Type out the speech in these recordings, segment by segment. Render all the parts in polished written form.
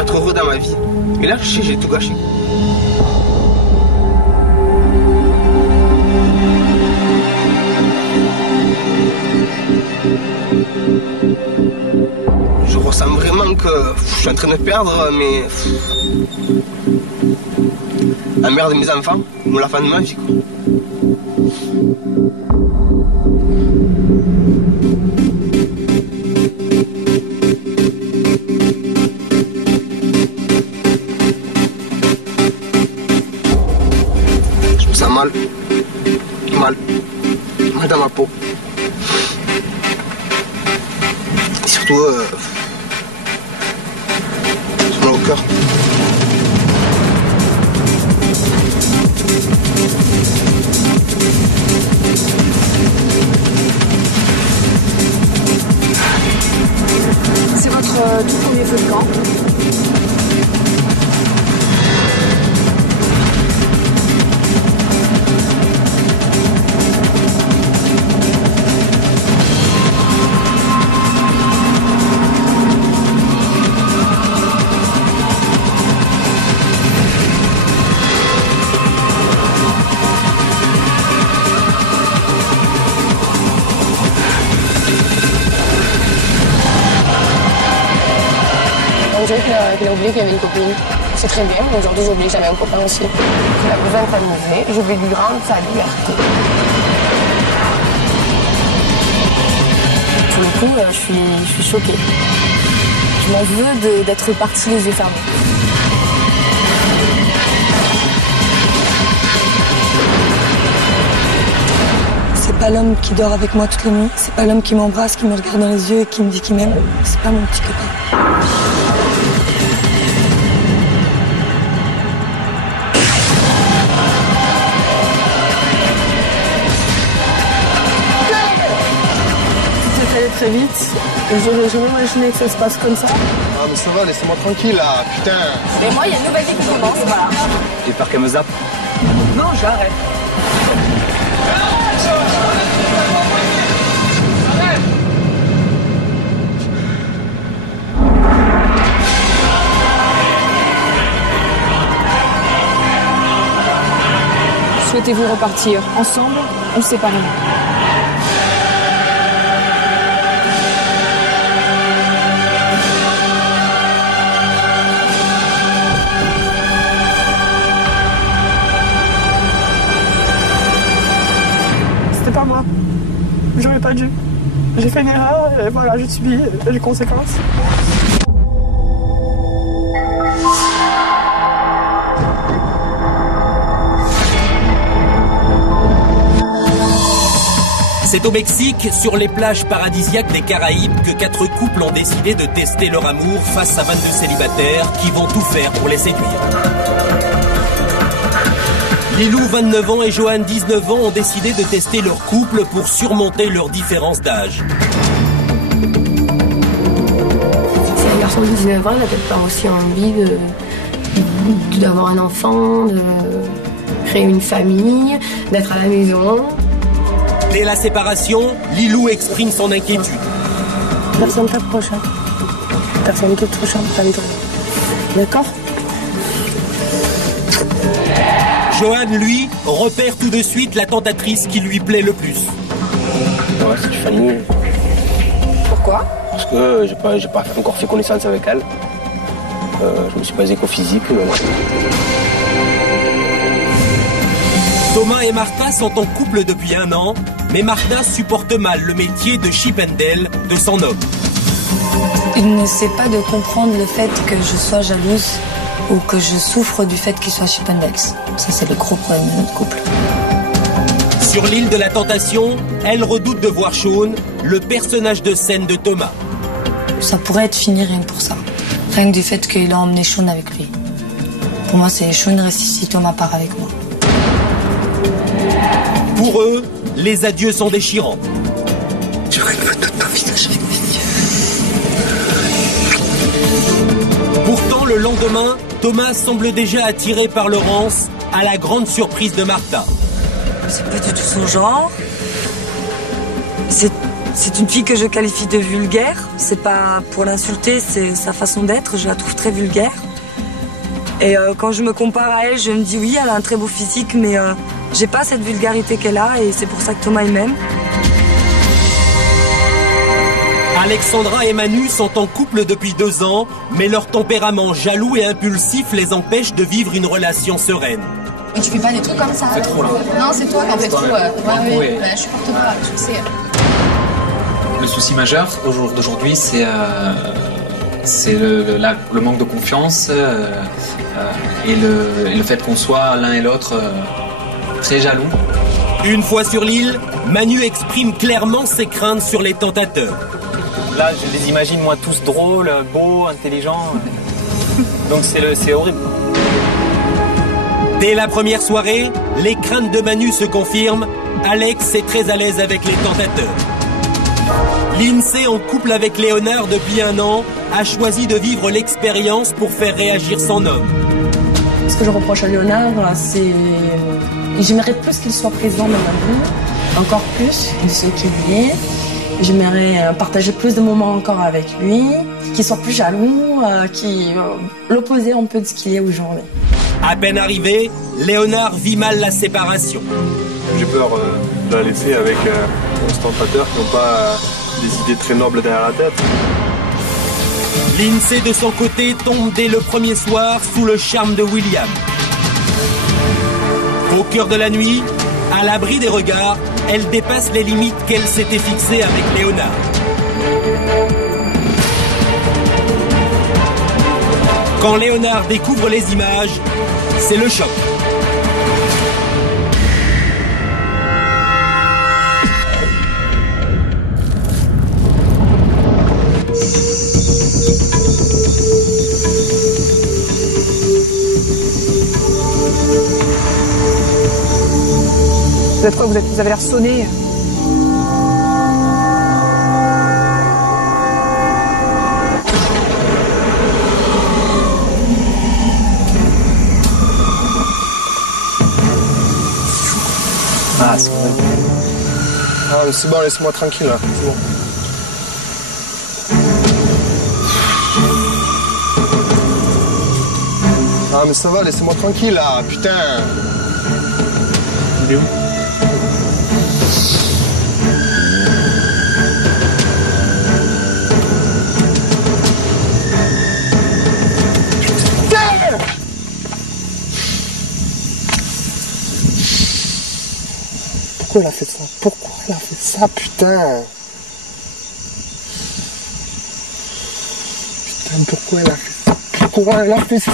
pour être heureux dans ma vie. Et là, je sais, j'ai tout gâché. Je ressens vraiment que je suis en train de perdre la mère de mes enfants, ou la fin de ma vie, quoi. Je me sens mal dans ma peau. Et surtout, j'ai mal au cœur. C'est votre tout premier feu de camp. Il a oublié qu'il y avait une copine. C'est très bien, mais aujourd'hui j'oublie jamais un copain aussi. Il a besoin de s'amuser, je vais lui rendre sa liberté. Pour le coup, je suis choquée. Je m'en veux d'être partie les yeux fermés. C'est pas l'homme qui dort avec moi toutes les nuits, c'est pas l'homme qui m'embrasse, qui me regarde dans les yeux et qui me dit qu'il m'aime. C'est pas mon petit copain. Très vite, j'aurais jamais imaginé que ça se passe comme ça. Ah mais ça va, laissez-moi tranquille là, putain. Et moi, il y a une nouvelle vie qui commence, voilà. J'ai peur qu'elle me zappe. Non, j'arrête. Souhaitez-vous repartir ensemble ou séparément? C'était pas moi. J'aurais pas dû. J'ai fait une erreur et voilà, j'ai subi les conséquences. C'est au Mexique, sur les plages paradisiaques des Caraïbes, que 4 couples ont décidé de tester leur amour face à 22 célibataires qui vont tout faire pour les séduire. Lilou, 29 ans, et Johan, 19 ans, ont décidé de tester leur couple pour surmonter leurs différences d'âge. C'est un garçon de 19 ans, il n'a peut-être pas aussi envie d'avoir un enfant, de créer une famille, d'être à la maison. Dès la séparation, Lilou exprime son inquiétude. Personne ne t'approche. Hein. Personne ne te touche avec toi. D'accord? Johan, lui, repère tout de suite la tentatrice qui lui plaît le plus. Ouais, c'est Fanny. Pourquoi? Parce que j'ai pas encore fait connaissance avec elle. Je me suis basé qu'au physique. Thomas et Martha sont en couple depuis 1 an, mais Martha supporte mal le métier de Chippendale de son homme. Il ne sait pas de comprendre le fait que je sois jalouse ou que je souffre du fait qu'il soit Chippendales. Ça, c'est le gros problème de notre couple. Sur l'île de la Tentation, elle redoute de voir Sean, le personnage de scène de Thomas. Ça pourrait être fini rien que pour ça. Rien que du fait qu'il a emmené Sean avec lui. Pour moi, c'est Sean reste ici, Thomas part avec moi. Pour eux, les adieux sont déchirants. J'aurais une photo de ton visage avec mes yeux. Pourtant, le lendemain, Thomas semble déjà attiré par Laurence, à la grande surprise de Martha. C'est pas du tout son genre. C'est C'est une fille que je qualifie de vulgaire. C'est pas pour l'insulter, c'est sa façon d'être. Je la trouve très vulgaire. Et quand je me compare à elle, je me dis oui, elle a un très beau physique, mais j'ai pas cette vulgarité qu'elle a et c'est pour ça que Thomas il m'aime. Alexandra et Manu sont en couple depuis 2 ans, mais leur tempérament jaloux et impulsif les empêche de vivre une relation sereine. Mais tu fais pas des trucs comme ça. C'est trop là. Non, c'est toi qui en fais trop. Oui. Bah, je supporte pas, tu le sais. Le souci majeur au jour d'aujourd'hui, c'est le manque de confiance et le fait qu'on soit l'un et l'autre très jaloux. Une fois sur l'île, Manu exprime clairement ses craintes sur les tentateurs. Là, je les imagine, moi, tous drôles, beaux, intelligents. Donc c'est horrible. Dès la première soirée, les craintes de Manu se confirment. Alex est très à l'aise avec les tentateurs. Lindsay, en couple avec Léonard depuis 1 an, a choisi de vivre l'expérience pour faire réagir son homme. Ce que je reproche à Léonard, c'est... J'aimerais plus qu'il soit présent dans ma vie, encore plus de ce qu'il est. J'aimerais partager plus de moments encore avec lui, qu'il soit plus jaloux, l'opposé un peu de ce qu'il est aujourd'hui. À peine arrivé, Léonard vit mal la séparation. J'ai peur de la laisser avec 11 tentateurs qui n'ont pas des idées très nobles derrière la tête. Lindsay, de son côté, tombe dès le premier soir sous le charme de William. Au cœur de la nuit, à l'abri des regards, elle dépasse les limites qu'elle s'était fixées avec Léonard. Quand Léonard découvre les images, c'est le choc. Vous êtes quoi? Vous avez l'air sonné. Ah, c'est vrai. Ah, mais c'est bon, laisse-moi tranquille là. C'est bon. Ah, mais ça va, laissez-moi tranquille là, putain. Il est où? Pourquoi elle a fait ça? Pourquoi elle a fait ça, putain? Putain, pourquoi elle a fait ça? Pourquoi elle a fait ça?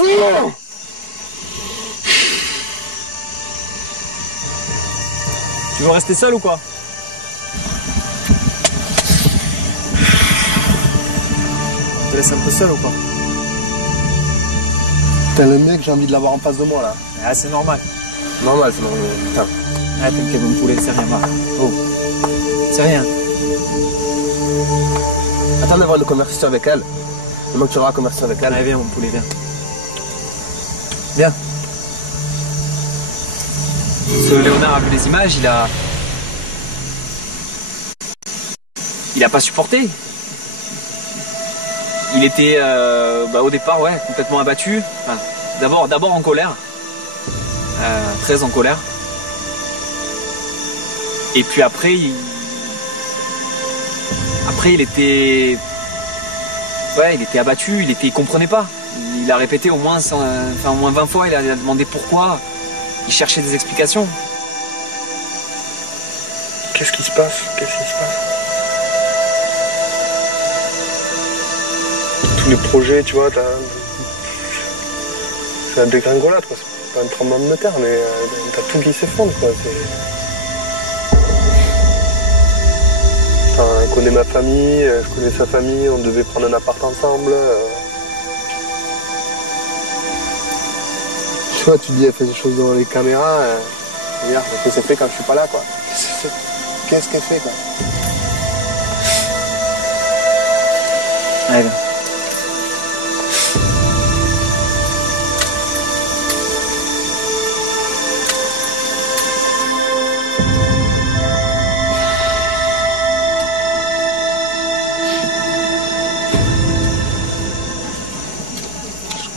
Tu veux rester seul ou quoi? Je te laisse un peu seul ou quoi? Putain, le mec, j'ai envie de l'avoir en face de moi là. Ah, c'est normal. Normal, c'est normal. Putain. Ah, t'inquiète, mon poulet, c'est rien, Marc. Oh. C'est rien. Attends d'avoir une conversation avec elle. Comment tu auras la conversation avec elle? Allez, viens, mon poulet, viens. Viens. Parce que Léonard a vu les images, il a pas supporté. Il était au départ complètement abattu. Enfin, d'abord en colère. Très en colère. Et puis après il était abattu, il comprenait pas. Il a répété au moins 20 fois, il a demandé pourquoi. Il cherchait des explications. Qu'est-ce qui se passe? Tous les projets, tu vois, c'est un dégringolade, quoi. C'est pas un tremblement de terre, mais t'as tout qui s'effondre, quoi. Enfin, je connais ma famille, je connais sa famille, on devait prendre un appart ensemble. Tu vois, tu dis, elle fait des choses devant les caméras. Regarde, qu'est-ce qu'elle fait quand je suis pas là, quoi? Qu'est-ce qu'elle fait, quoi? Allez,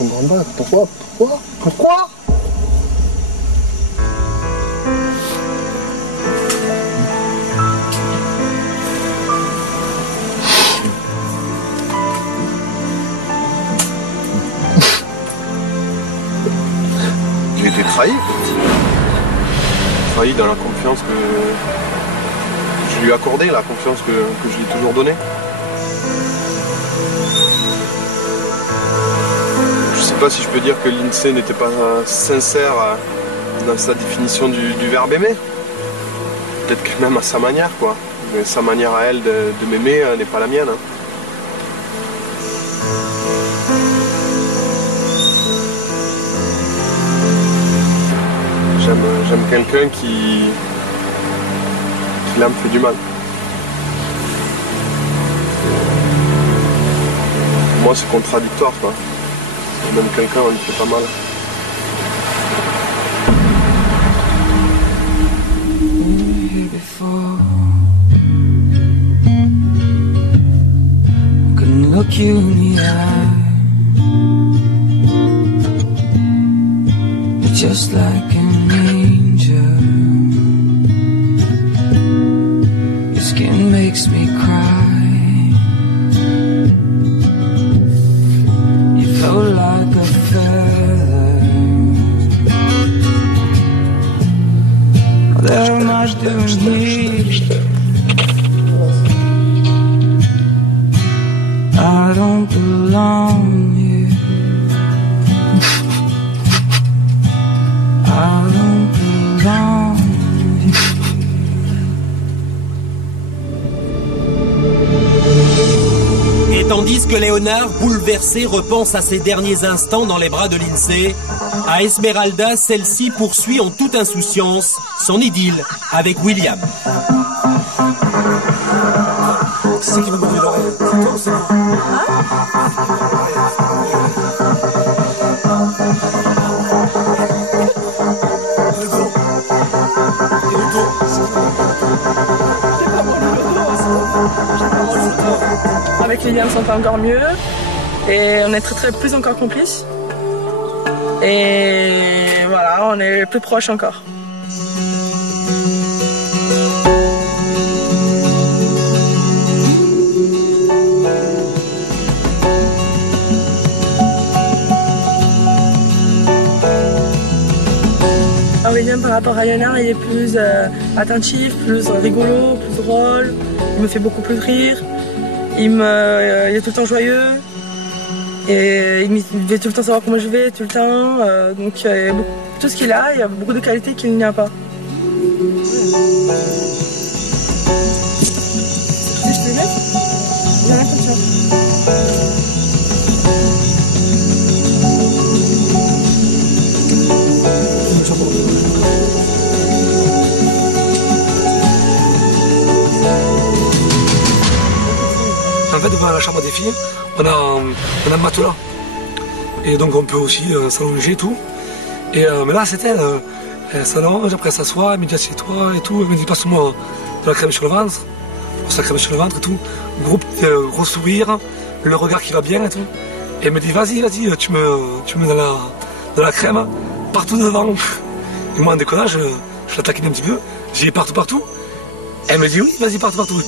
comprends pas. Pourquoi? J'ai été trahi. Trahi dans la confiance que je lui ai accordée, la confiance que je lui ai toujours donnée. Je sais pas si je peux dire que l'INSEE n'était pas sincère dans sa définition du verbe aimer. Peut-être que même à sa manière, quoi. Mais sa manière à elle de m'aimer n'est pas la mienne. Hein. J'aime quelqu'un qui là me fait du mal. Pour moi, c'est contradictoire, quoi. Même quelqu'un, on lui fait pas mal. Look you in the eye. You're just like an angel. Your skin makes me cry. You float like a feather. What am I doing here? I don't belong here. I don't belong here. Et tandis que Léonard, bouleversé, repense à ses derniers instants dans les bras de l'INSEE, à Esmeralda, celle-ci poursuit en toute insouciance son idylle avec William. C'est ça qui m'a donné l'oreille. C'est toi ou c'est moi? Avec William, on s'entend encore mieux. Et on est plus encore complices. Et voilà, on est plus proches encore. William, par rapport à Léonard, il est plus attentif, plus rigolo, plus drôle. Il me fait beaucoup plus rire. Il est tout le temps joyeux. Et il veut tout le temps savoir comment je vais, tout le temps. Donc tout ce qu'il a, il y a beaucoup de qualités qu'il n'y a pas. Si je te mets, il y a la peinture. En fait, devant la chambre des filles, on a un matelas. Et donc on peut aussi s'allonger et tout. Et mais là, c'est elle. Elle s'allonge, après elle s'assoit, elle me dit assieds-toi et tout. Elle me dit passe-moi de la crème sur le ventre. On se la crème sur le ventre et tout. Gros sourire, le regard qui va bien et tout. Et elle me dit vas-y, tu me mets dans la crème partout devant. Et moi en déconnant, je la taquine un petit peu. J'ai dit partout. Elle me dit oui, vas-y partout.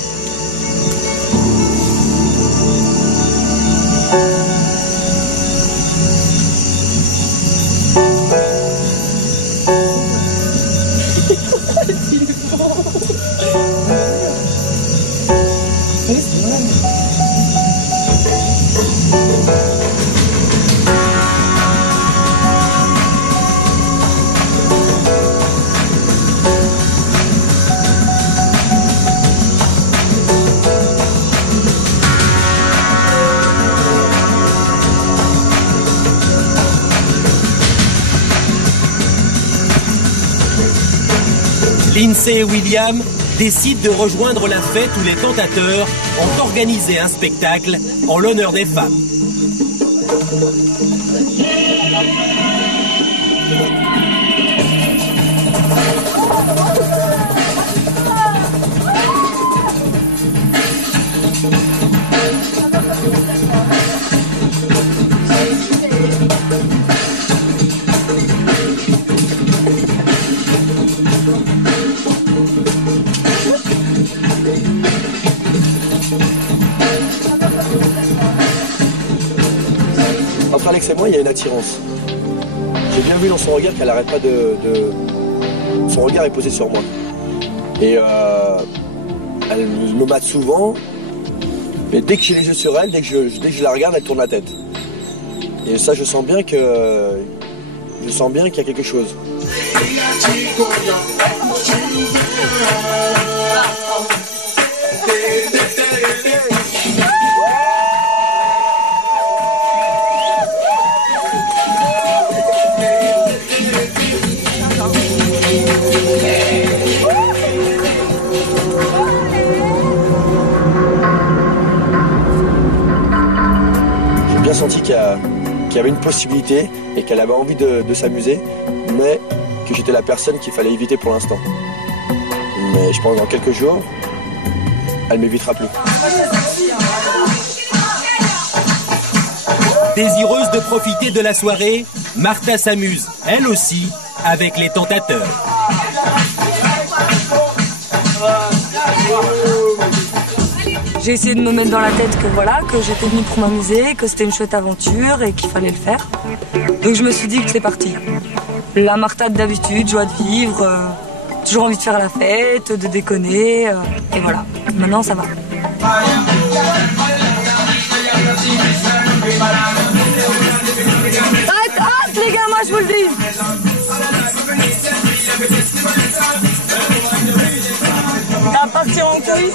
Lindsay et William décident de rejoindre la fête où les tentateurs ont organisé un spectacle en l'honneur des femmes. Entre Alex et moi, il y a une attirance. J'ai bien vu dans son regard qu'elle n'arrête pas Son regard est posé sur moi. Et elle me mate souvent. Mais dès que j'ai les yeux sur elle, dès que je la regarde, elle tourne la tête. Et ça, je sens bien qu'il y a quelque chose. J'ai bien senti qu'il y avait une possibilité et qu'elle avait envie de s'amuser, mais que j'étais la personne qu'il fallait éviter pour l'instant. Mais je pense que dans quelques jours, elle m'évitera plus. Désireuse de profiter de la soirée, Martha s'amuse, elle aussi, avec les tentateurs. J'ai essayé de me mettre dans la tête que voilà, que j'étais venue pour m'amuser, que c'était une chouette aventure et qu'il fallait le faire. Donc je me suis dit que c'est parti. La Martha d'habitude, joie de vivre, toujours envie de faire la fête, de déconner, et voilà. Maintenant ça va. Arrête les gars, moi je vous le dis. T'as partir en couille.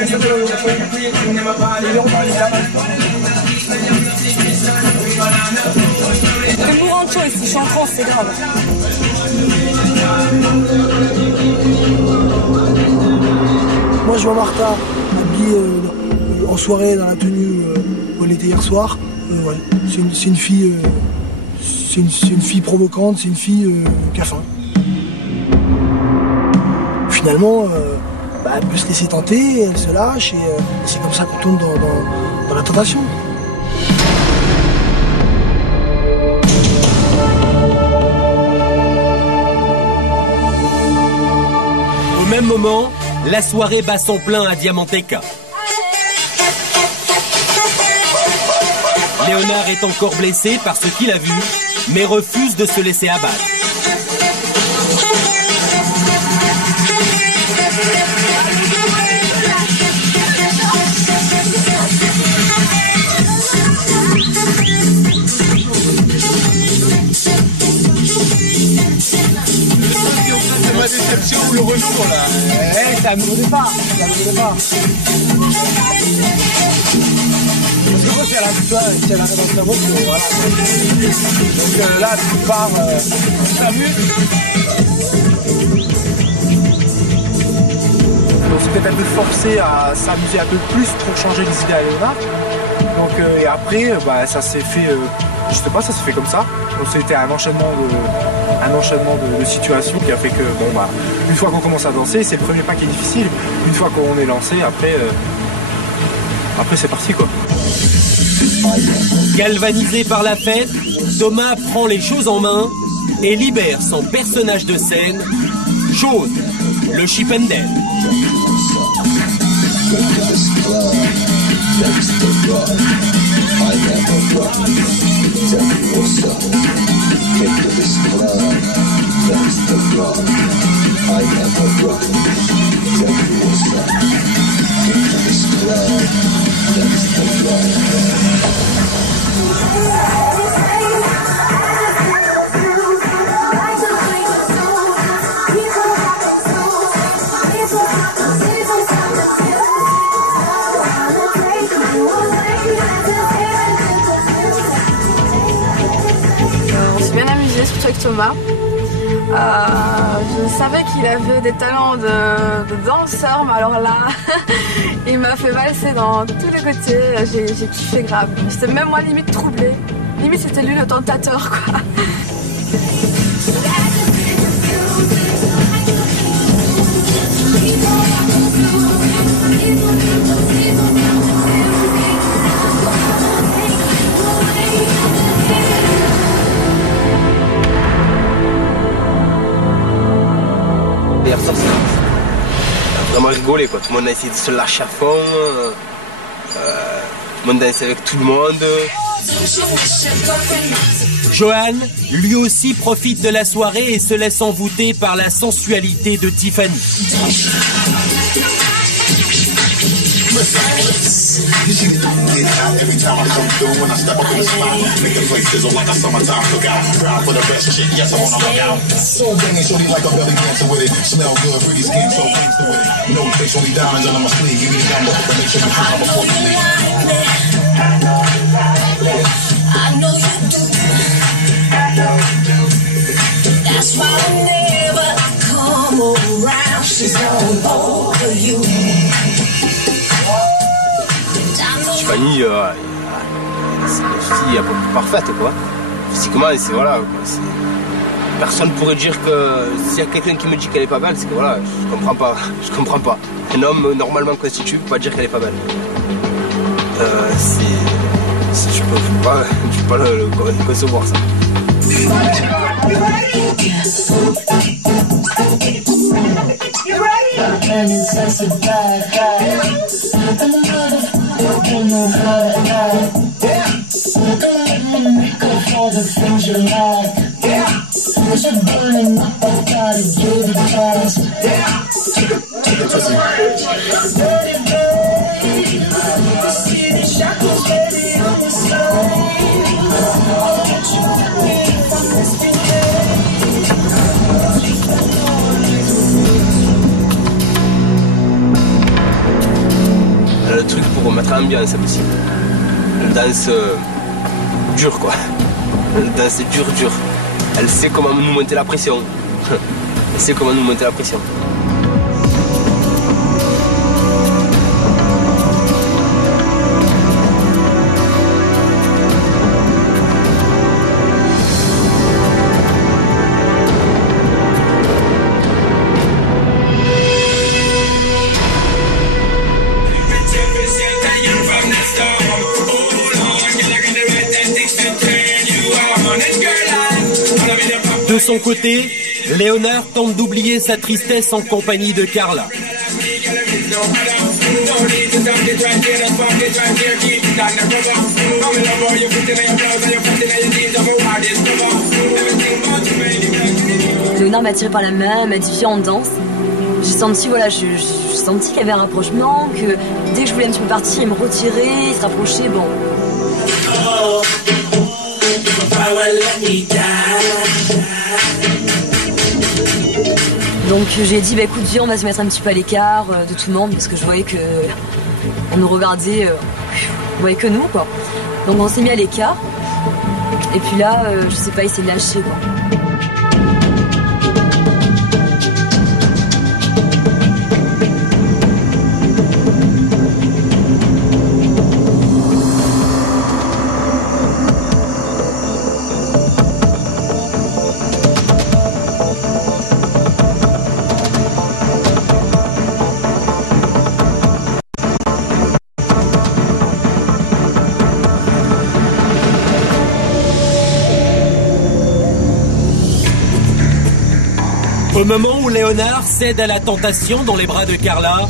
Je suis mourant de chaud ici, je suis en France, c'est grave. Moi je vois Martha habillée en soirée dans la tenue où elle était hier soir. Ouais. C'est une fille provocante, c'est une fille qui a faim. Finalement, elle peut se laisser tenter, elle se lâche et c'est comme ça qu'on tombe dans la tentation. Au même moment, la soirée bat son plein à Diamanteca. Léonard est encore blessé par ce qu'il a vu, mais refuse de se laisser abattre. Ma déception ou le retour là. Ça me voulait pas. Parce que moi, si elle arrive dans le cerveau, voilà. Donc là, tu pars, tu t'amuses. On s'est peut-être un peu forcé à s'amuser un peu plus pour changer les idées à Léonard. Donc, et après, ça s'est fait, je sais pas, ça s'est fait comme ça. Donc c'était un enchaînement de situations qui a fait que, une fois qu'on commence à danser, c'est le premier pas qui est difficile. Une fois qu'on est lancé, après c'est parti quoi. Galvanisé par la fête, Thomas prend les choses en main et libère son personnage de scène, Chose, le Chippendale. Surtout avec Thomas. Je savais qu'il avait des talents de danseur, mais alors là, il m'a fait valser dans tous les côtés. J'ai kiffé grave. C'était même moi limite troublée. Limite c'était lui le tentateur quoi. Hier soir, ça a vraiment rigolé quoi. Tout le monde a essayé de se lâcher à fond. Tout le monde dansait avec tout le monde. Johan, lui aussi, profite de la soirée et se laisse envoûter par la sensualité de Tiffany. Tiffany, c'est une fille un peu plus parfaite, quoi. Physiquement, c'est voilà, quoi. Personne pourrait dire que s'il y a quelqu'un qui me dit qu'elle est pas belle, c'est que voilà, je comprends pas. Je comprends pas. Un homme normalement constitué peut pas dire qu'elle est pas belle. Je peux pas le concevoir ça. Le truc pour mettre l'ambiance aussi. Elle danse dur quoi. Elle danse dur. Elle sait comment nous monter la pression. Elle sait comment nous monter la pression. De son côté, Léonard tente d'oublier sa tristesse en compagnie de Carla. Léonard m'a tiré par la main, m'a dit viens on danse. J'ai senti, voilà, j'ai senti qu'il y avait un rapprochement, que dès que je voulais un petit peu partir, il me retirait, il se rapprochait, bon. Donc j'ai dit bah écoute viens on va se mettre un petit peu à l'écart de tout le monde parce que je voyais que on nous regardait, on voyait que nous quoi. Donc on s'est mis à l'écart et puis là je sais pas il s'est lâché quoi. Au moment où Léonard cède à la tentation dans les bras de Carla,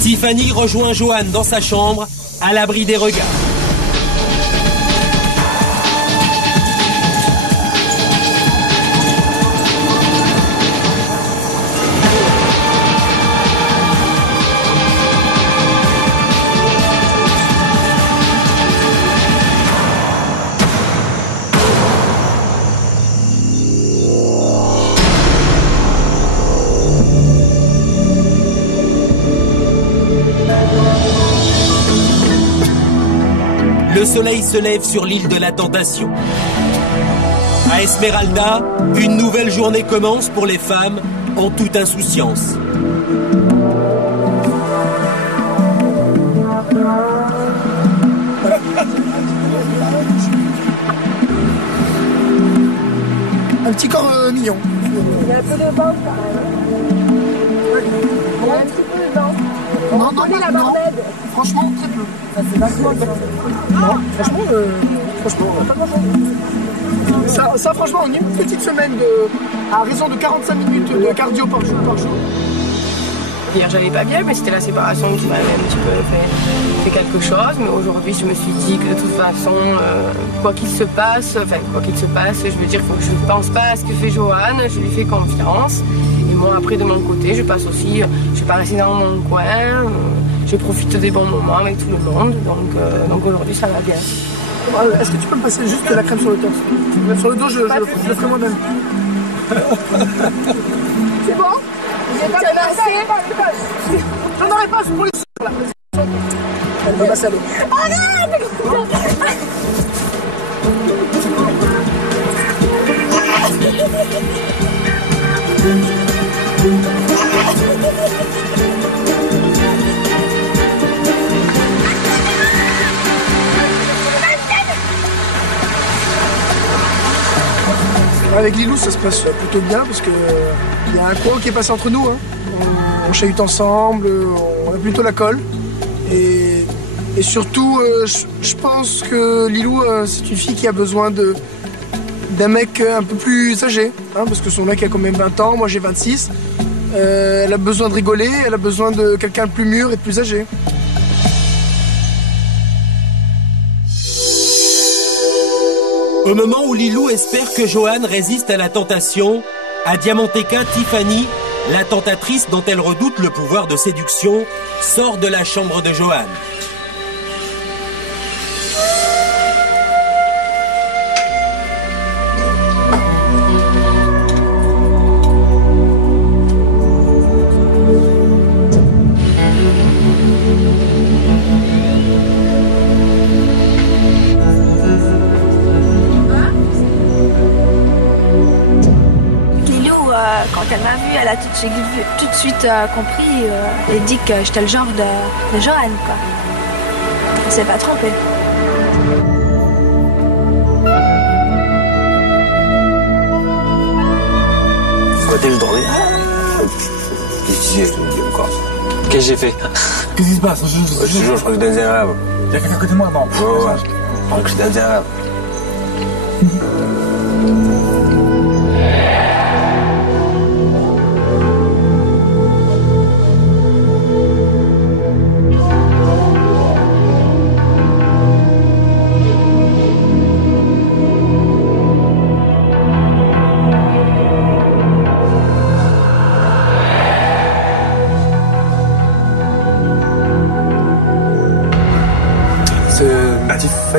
Tiffany rejoint Johan dans sa chambre, à l'abri des regards. Le soleil se lève sur l'île de la Tentation. À Esmeralda, une nouvelle journée commence pour les femmes en toute insouciance. Un petit corps mignon. Il y a un peu de vent quand même. Un petit peu de vent. Non, la barbette. Franchement, très peu. Ça, c'est vachement bien. Non, franchement, pas grand-chose. Ça, franchement, on a une petite semaine à raison de 45 minutes de cardio par jour. Hier, j'allais pas bien, mais c'était la séparation qui m'avait un petit peu fait quelque chose. Mais aujourd'hui, je me suis dit que de toute façon, quoi qu'il se passe, je veux dire, faut que je ne pense pas à ce que fait Johan, je lui fais confiance. Et moi, après, de mon côté, je passe aussi, je vais pas rester dans mon coin, je profite des bons moments avec tout le monde. Donc aujourd'hui, ça va bien. Est-ce que tu peux me passer juste la crème sur le torse? Sur le dos, je le ferai moi-même. C'est bon? J'en aurais pas pour les sous là. Elle va passer à l'eau. Avec Lilou, ça se passe plutôt bien parce que il y a un courant qui est passé entre nous. Hein. On chahute ensemble, on a plutôt la colle. Et surtout, je pense que Lilou, c'est une fille qui a besoin d'un mec un peu plus âgé. Hein, parce que son mec a quand même 20 ans, moi j'ai 26. Elle a besoin de rigoler, elle a besoin de quelqu'un de plus mûr et de plus âgé. Au moment où Lilou espère que Johan résiste à la tentation, à Diamanteca, Tiffany, la tentatrice dont elle redoute le pouvoir de séduction, sort de la chambre de Johan. Quand elle m'a vue, elle a tout de suite compris et dit que j'étais le genre de Johan, quoi. Elle s'est pas trompée. Côté, je dormais. Qu'est-ce que tu dis encore? Qu'est-ce que j'ai fait? Qu'est-ce qui se passe? Je crois que j'étais dans un rêve. Il y a quelqu'un à côté de moi? Non. Ouais. Je crois que j'étais dans un rêve.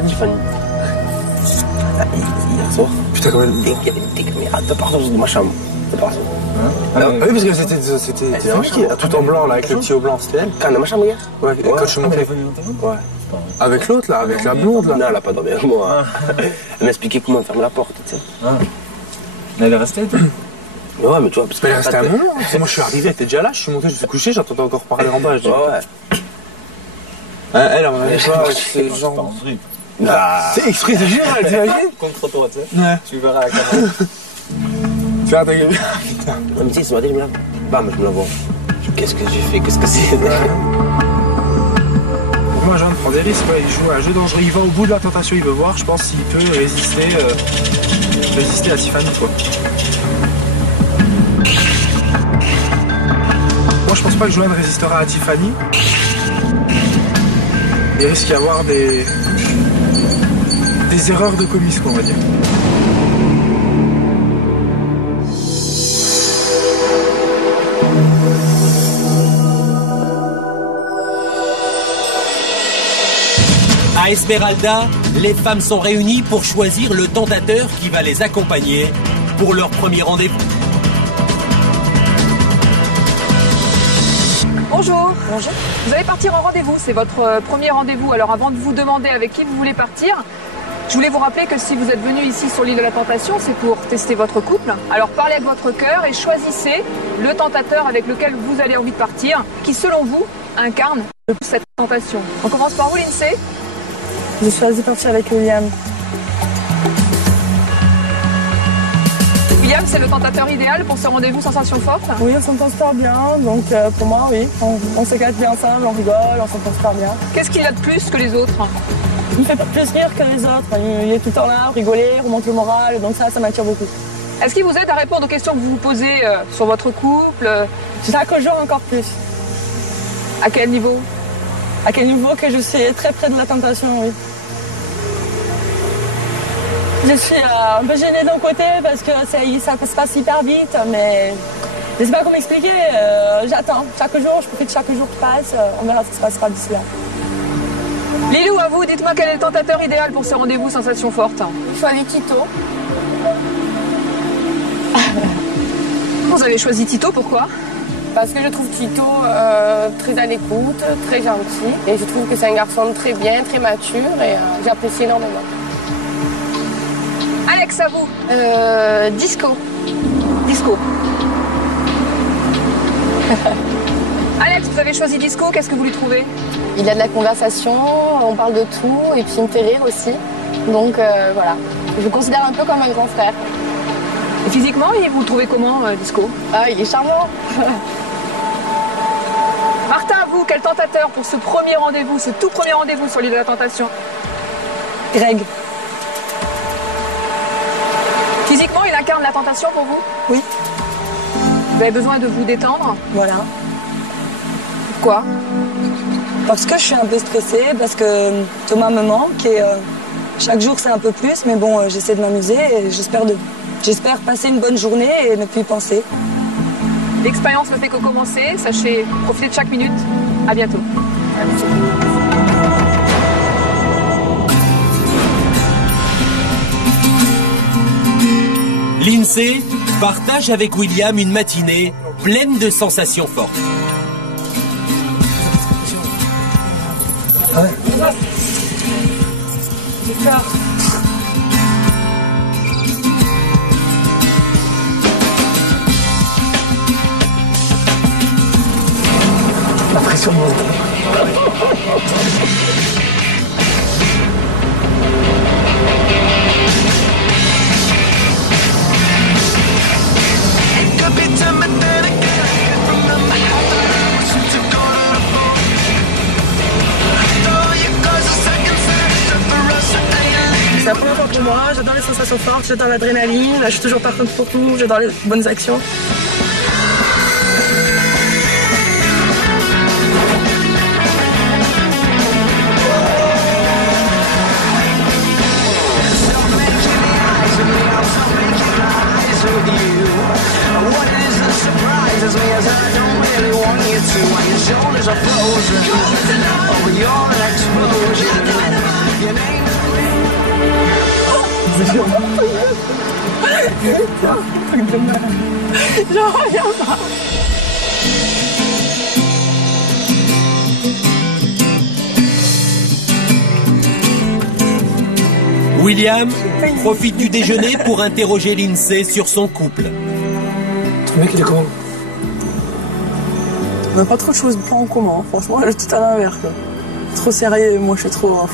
Tiffany. Hier soir. Putain, quand même. Il y avait des caméras de partout dans ma chambre. De partout. Oui, parce que c'était tout en blanc, là, avec le petit haut blanc, c'était elle. Quand dans ma chambre hier? Ouais, quand je suis monté. Ouais. Avec l'autre, là, avec la blonde, là. Non, elle a pas dormi avec moi. Elle m'a expliqué comment fermer la porte, tu sais. Elle est restée, toi? Ouais, mais tu vois, parce elle est restée un moment. Moi, je suis arrivé, elle était déjà là, je suis monté, je me suis couché, j'entendais encore parler en bas. Ouais. Elle, on avait pas, c'est genre. C'est exprès, c'est génial, t'imagines? Contre toi, tu sais. Ouais. Tu verras à la caméra. Tu vois, ta gueule. Putain. Non, mais tu sais, ce matin, je me lave. Bah, mais je me lave. Qu'est-ce que j'ai fait? Qu'est-ce que c'est? Moi, Johan prend des risques, il joue à un jeu dangereux, il va au bout de la tentation, il veut voir, je pense, s'il peut résister à Tiffany, quoi. Moi, je pense pas que Johan résistera à Tiffany. Il risque d'y avoir des erreurs de commises, on va dire. À Esmeralda, les femmes sont réunies pour choisir le tentateur qui va les accompagner pour leur premier rendez-vous. Bonjour. Bonjour. Vous allez partir en rendez-vous, c'est votre premier rendez-vous. Alors avant de vous demander avec qui vous voulez partir, je voulais vous rappeler que si vous êtes venu ici sur l'île de la Tentation, c'est pour tester votre couple. Alors parlez avec votre cœur et choisissez le tentateur avec lequel vous avez envie de partir, qui selon vous incarne le plus cette tentation. On commence par vous, Lindsay. J'ai choisi de partir avec William. William, c'est le tentateur idéal pour ce rendez-vous sensation forte? Oui, on s'entend super bien, donc pour moi, oui. On s'éclate bien ensemble, on rigole, on s'entend super bien. Qu'est-ce qu'il a de plus que les autres? Il fait plus rire que les autres. Il est tout le temps là, rigoler, remonte le moral, donc ça m'attire beaucoup. Est-ce qu'il vous aide à répondre aux questions que vous vous posez sur votre couple? C'est ça que je joue encore plus. À quel niveau? À quel niveau? Que je suis très près de la tentation, oui. Je suis un peu gênée d'un côté parce que ça se passe hyper vite, mais je ne sais pas comment expliquer. J'attends. Chaque jour, je profite de chaque jour qui passe. On verra ce qui se passera d'ici là. Lilou, à vous, dites-moi quel est le tentateur idéal pour ce rendez-vous sensation forte? Je choisis Tito. Vous avez choisi Tito, pourquoi? Parce que je trouve Tito très à l'écoute, très gentil. Et je trouve que c'est un garçon très bien, très mature et j'apprécie énormément. Alex, à vous. Disco. Disco. Alex, vous avez choisi Disco, qu'est-ce que vous lui trouvez? Il a de la conversation, on parle de tout et puis il me fait rire aussi. Donc voilà, je le considère un peu comme un grand frère. Et physiquement, vous le trouvez comment, Disco? Ah, il est charmant. Martin, vous, quel tentateur pour ce premier rendez-vous, ce tout premier rendez-vous sur l'île de la Tentation? Greg. Physiquement, il incarne la tentation pour vous? Oui. Vous avez besoin de vous détendre? Voilà. Pourquoi? Parce que je suis un peu stressée, parce que Thomas me manque et chaque jour c'est un peu plus, mais bon, j'essaie de m'amuser et j'espère passer une bonne journée et ne plus y penser. L'expérience ne fait que commencer, sachez profiter de chaque minute. À bientôt. Lindsay partage avec William une matinée pleine de sensations fortes. Ah ouais. J'ai peur. La pression monte. C'est la première fois pour moi, j'adore les sensations fortes, j'adore l'adrénaline, je suis toujours partante pour tout, j'adore les bonnes actions. J'en reviens pas. William profite du déjeuner pour interroger Lindsay sur son couple. Ton mec, il est comment? On n'a pas trop de choses pas en commun, franchement, elle est tout à l'inverse. Trop sérieux, moi je suis trop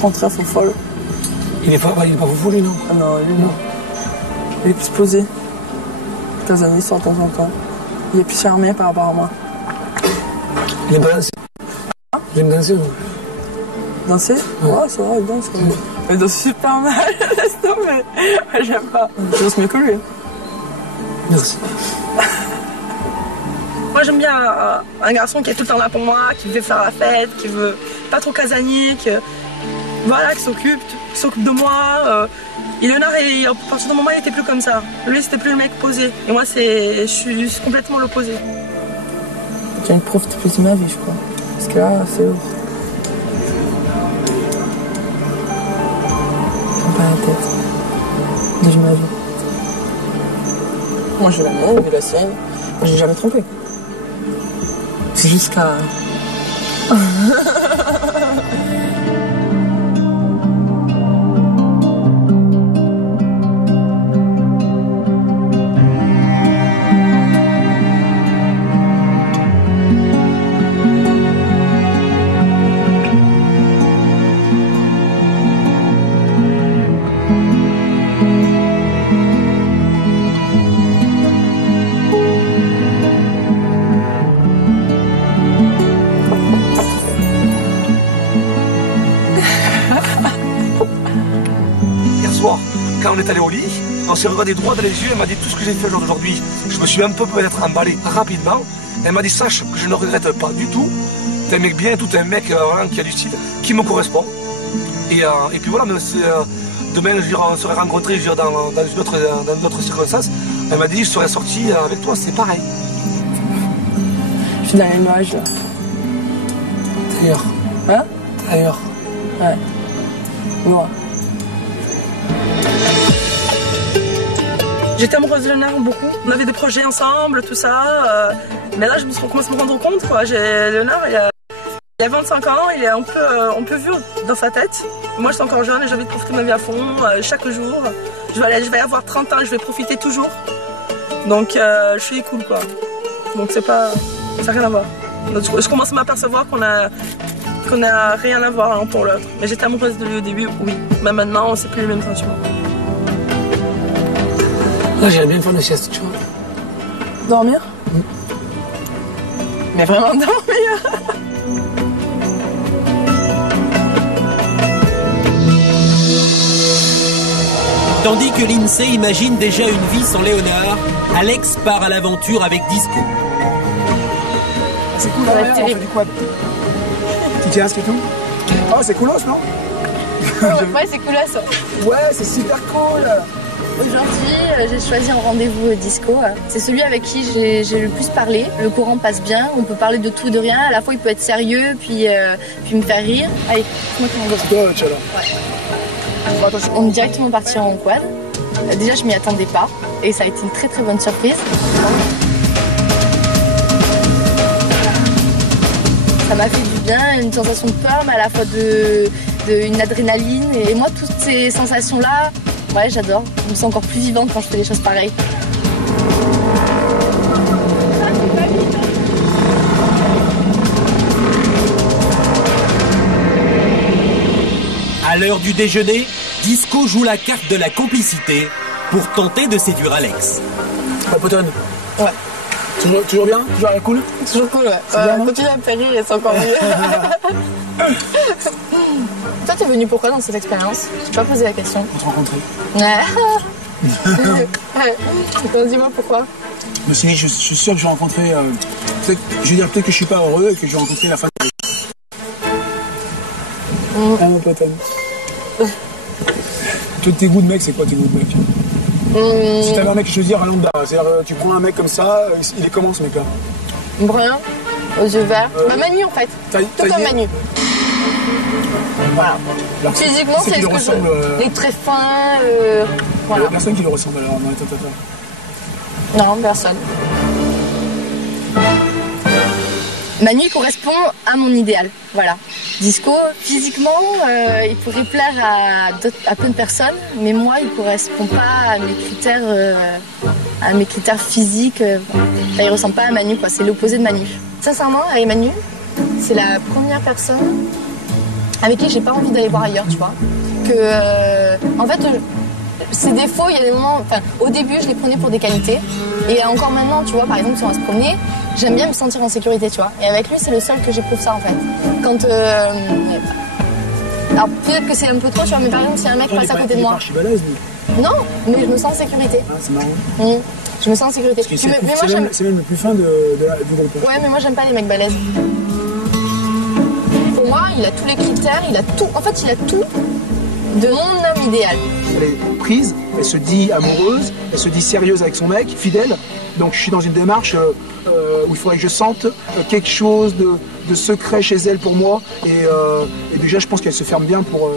contraire, folle. Il est pas fou lui, non? Ah non, lui non. Il est plus posé. Kazani sort de temps en temps. Il est plus charmé par rapport à moi. Il aime pas danser? Il aime danser ou non? Danser? Ouais, c'est vrai, il danse. Il danse super mal, laisse tomber. Ouais, j'aime pas. Je danse mieux que lui. Merci. Moi j'aime bien un garçon qui est tout le temps là pour moi, qui veut faire la fête, qui veut pas trop casanier, voilà, qui s'occupe de moi. Et Léonard, à partir d'un moment, il était plus comme ça. Lui, c'était plus le mec posé. Et moi, je suis complètement l'opposé. J'ai une profite plus de ma vie, je crois. Parce que là, c'est ouf. J'ai pas la tête. De ma vie. Moi, je la mienne, je la sienne. Moi, je l'ai jamais trompé. C'est jusqu'à... Quand on est allé au lit, on s'est regardé droit dans les yeux, elle m'a dit tout ce que j'ai fait aujourd'hui. Je me suis un peu peut-être emballé rapidement. Elle m'a dit sache que je ne regrette pas du tout. T'es un mec bien, tout un mec voilà, qui a du style, qui me correspond. Et puis voilà, mais demain je dirais, on serait rencontrés je dirais, dans d'autres circonstances. Elle m'a dit je serais sorti avec toi, c'est pareil. Je suis dans les nuages là. D'ailleurs. Hein? D'ailleurs. Ouais. Moi. J'étais amoureuse de Léonard beaucoup. On avait des projets ensemble, tout ça. Mais là, je commence à me rendre compte, quoi. Léonard, il a 25 ans, il est un peu vieux dans sa tête. Moi, je suis encore jeune et j'ai envie de profiter de ma vie à fond, chaque jour. Je vais avoir 30 ans et je vais profiter toujours. Donc, je suis cool, quoi. Donc, ça n'a rien à voir. Donc, je commence à m'apercevoir qu'on a rien à voir l'un pour l'autre. Mais j'étais amoureuse de lui au début, oui. Mais maintenant, c'est plus les mêmes sentiments. Là, j'aimerais bien faire une sieste, tu vois. Dormir? Mais vraiment dormir. Tandis que Lindsay imagine déjà une vie sans Léonard, Alex part à l'aventure avec Disco. C'est cool, on fait du quad. Petit casque et tout. Oh, c'est coolos, non? Ouais, c'est coolos. Ouais, c'est super cool. Aujourd'hui, j'ai choisi un rendez-vous Disco. C'est celui avec qui j'ai le plus parlé. Le courant passe bien, on peut parler de tout, de rien. À la fois, il peut être sérieux, puis me faire rire. Allez, c'est moi qui m'en go. Ouais. On est directement parti en quad. Déjà, je m'y attendais pas. Et ça a été une très très bonne surprise. Ça m'a fait du bien, une sensation de peur, mais à la fois une adrénaline. Et moi, toutes ces sensations-là, ouais, j'adore. Je me sens encore plus vivante quand je fais des choses pareilles. À l'heure du déjeuner, Disco joue la carte de la complicité pour tenter de séduire Alex. Oh, potonne. Ouais. Toujours bien? Toujours cool? Toujours cool, ouais. Continue à me faire rire et c'est encore mieux. Toi, t'es venu pourquoi dans cette expérience? Je t'ai pas posé la question. Pour te rencontrer. Ouais. Dis-moi pourquoi. Je me suis dit, je suis sûr que je vais rencontrer. Je vais dire peut-être que je suis pas heureux et que je vais rencontrer la femme. Ah mon pote. Toi, tes goûts de mec, c'est quoi tes goûts de mec? Si t'avais un mec choisir un lambda, c'est-à-dire tu prends un mec comme ça, il est comment ce mec-là? Brun, aux yeux verts. Bah Manu en fait. Tout comme Manu. Voilà. Alors, physiquement, c'est ce que ressemble, les traits fins. Voilà. Il y a personne qui le ressemble alors. Non, personne. Manu il correspond à mon idéal, voilà. Disco, physiquement, il pourrait plaire à plein de personnes, mais moi, il correspond pas à mes critères physiques. Enfin, il ressemble pas à Manu, quoi. C'est l'opposé de Manu. Sincèrement, avec Manu, c'est la première personne avec qui j'ai pas envie d'aller voir ailleurs, tu vois. En fait, ses défauts, il y a des moments. Enfin, au début, je les prenais pour des qualités, et encore maintenant, tu vois, par exemple, si on va se promener. J'aime bien me sentir en sécurité, tu vois. Et avec lui, c'est le seul que j'éprouve ça, en fait. Quand... Alors, peut-être que c'est un peu trop, tu vois, mais par exemple, si un mec passe à côté de moi... Non, mais je me sens en sécurité. Ah, c'est marrant. Je me sens en sécurité. C'est même le plus fin du groupe. Ouais, mais moi, j'aime pas les mecs balèzes. Pour moi, il a tous les critères, il a tout... En fait, il a tout de mon homme idéal. Elle est prise, elle se dit amoureuse, elle se dit sérieuse avec son mec, fidèle. Donc, je suis dans une démarche... où il faudrait que je sente quelque chose de secret chez elle pour moi. Et déjà, je pense qu'elle se ferme bien pour...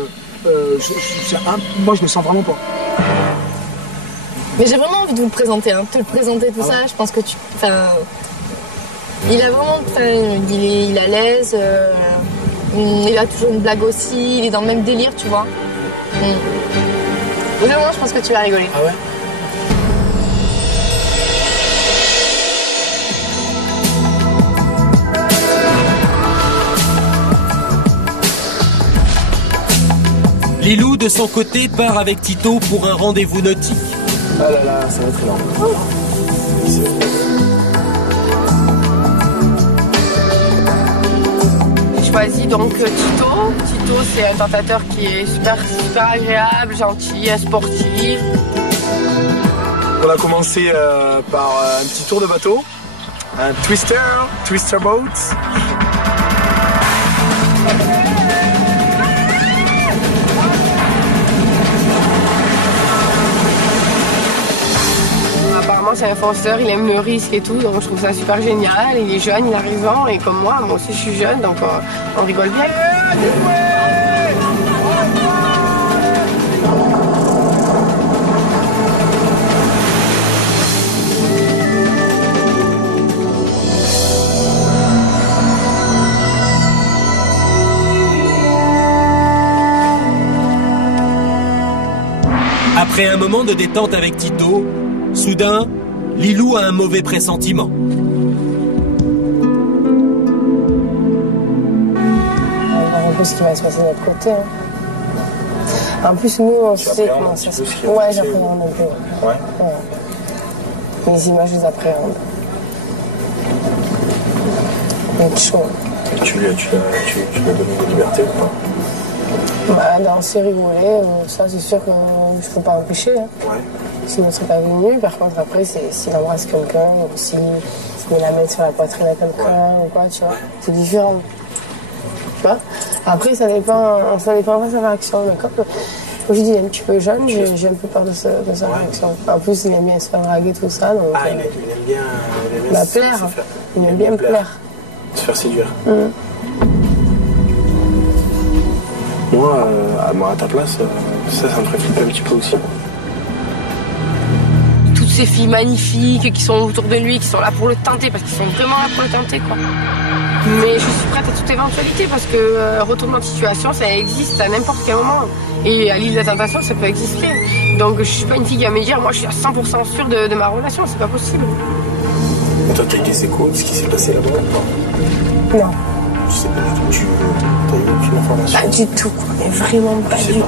moi, je me sens vraiment pas. Mais j'ai vraiment envie de vous le présenter, hein, te le présenter, tout ça. Je pense que tu... il a vraiment... il est à l'aise. Il a toujours une blague aussi. Il est dans le même délire, tu vois. Vraiment, je pense que tu vas rigoler. Ah ouais? Lilou, de son côté, part avec Tito pour un rendez-vous nautique. Ah là là, ça va être long. J'ai choisi donc Tito. Tito, c'est un tentateur qui est super agréable, gentil, sportif. On a commencé par un petit tour de bateau un twister boat. Apparemment c'est un fonceur, il aime le risque et tout, donc je trouve ça super génial. Il est jeune, il a raison, et comme moi aussi je suis jeune, donc on rigole bien. Après un moment de détente avec Tito, soudain, Lilou a un mauvais pressentiment. On verra un peu ce qui va se passer de notre côté. En plus, nous, on sait comment ça se passe. Ouais, j'appréhende un peu. Ouais. Les images, je les appréhende. C'est chaud. Tu lui as donné des libertés ou pas? Bah, danser, rigoler, ça c'est sûr que je peux pas empêcher. Hein. Ouais. Sinon, il ne serait pas venu. Par contre, après, s'il embrasse quelqu'un ou s'il met la main sur la poitrine à quelqu'un ou quoi, tu vois, c'est différent. Tu vois. Après, ça dépend de sa réaction. Mais comme je dis, il est un petit peu jeune, j'ai un peu peur de sa réaction. En plus, il aime bien se faire draguer, tout ça. Donc, il aime bien plaire. Il aime bien plaire. Se faire séduire. Moi, à ta place, ça me ferait flipper un petit peu aussi. Toutes ces filles magnifiques qui sont autour de lui, qui sont là pour le tenter, parce qu'ils sont vraiment là pour le tenter, quoi. Mais je suis prête à toute éventualité, parce que retournement de situation, ça existe à n'importe quel moment. Et à l'île de la tentation, ça peut exister. Donc je suis pas une fille qui va me dire, moi je suis à 100% sûre de ma relation, c'est pas possible. Et toi, t'as eu des échos de ce qui s'est passé là-bas ou pas? Non. Tu sais pas du tout, t'as eu aucune information? Pas du tout, quoi. Mais vraiment pas du tout.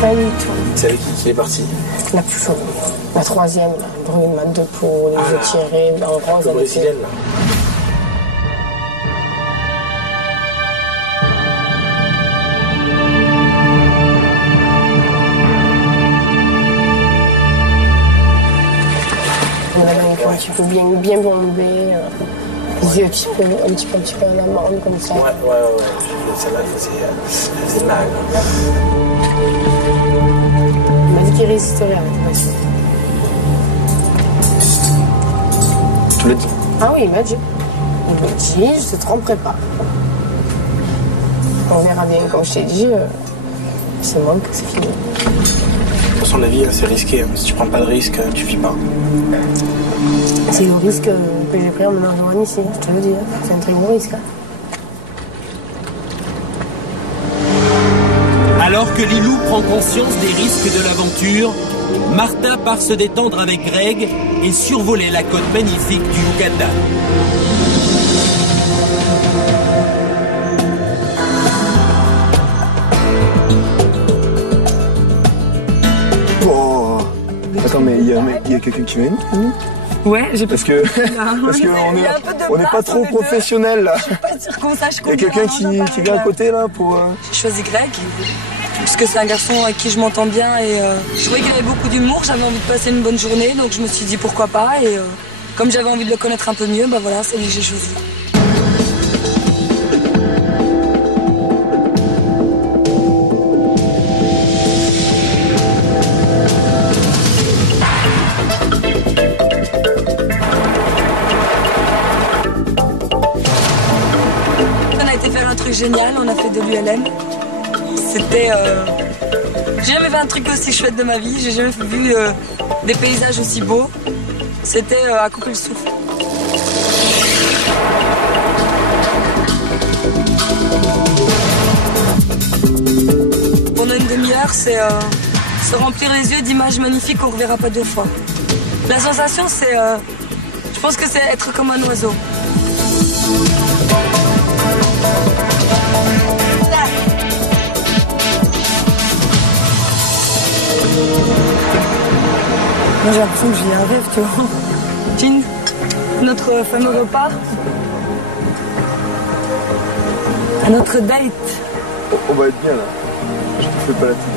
Pas du tout. C'est avec qui est partie? La plus chaude. La troisième, là. Brune, mat de peau, les yeux tirés, en rose. La brésilienne, là. On a un petit peu bien bombé. Les yeux un petit peu en amande comme ça. Ouais. Celle-là, elle faisait mal. Il m'a dit qu'il résisterait avec moi. Tu l'as dit? Ah oui, il m'a dit. Il m'a dit, je te tromperai pas. On verra bien, comme je t'ai dit, c'est moi que c'est fini. De toute façon, la vie, c'est risqué. Hein. Si tu prends pas de risque, tu vis pas. C'est le risque que j'ai pris en me rejoignant ici, je te le dis. C'est un très gros risque. Alors que Lilou prend conscience des risques de l'aventure, Martha part se détendre avec Greg et survoler la côte magnifique du Yucatan. Oh. Attends, mais il y a quelqu'un qui vient. Ouais, j'ai parce que on n'est pas trop professionnels là. Je suis pas sûre qu'on sache. Il y a quelqu'un qui vient à côté là pour. J'ai choisi Greg parce que c'est un garçon avec qui je m'entends bien et je trouvais qu'il avait beaucoup d'humour. J'avais envie de passer une bonne journée, donc je me suis dit pourquoi pas. Et comme j'avais envie de le connaître un peu mieux, bah voilà, c'est lui que j'ai choisi. Génial, on a fait de l'ULM. C'était... J'ai jamais fait un truc aussi chouette de ma vie, j'ai jamais vu des paysages aussi beaux. C'était à couper le souffle. Pendant une demi-heure, c'est se remplir les yeux d'images magnifiques qu'on ne reverra pas deux fois. La sensation, c'est... je pense que c'est être comme un oiseau. Moi j'ai l'impression que je vis un rêve, tu vois. Jean, notre fameux repas, à notre date. On va être bien là. Je te fais pas la petite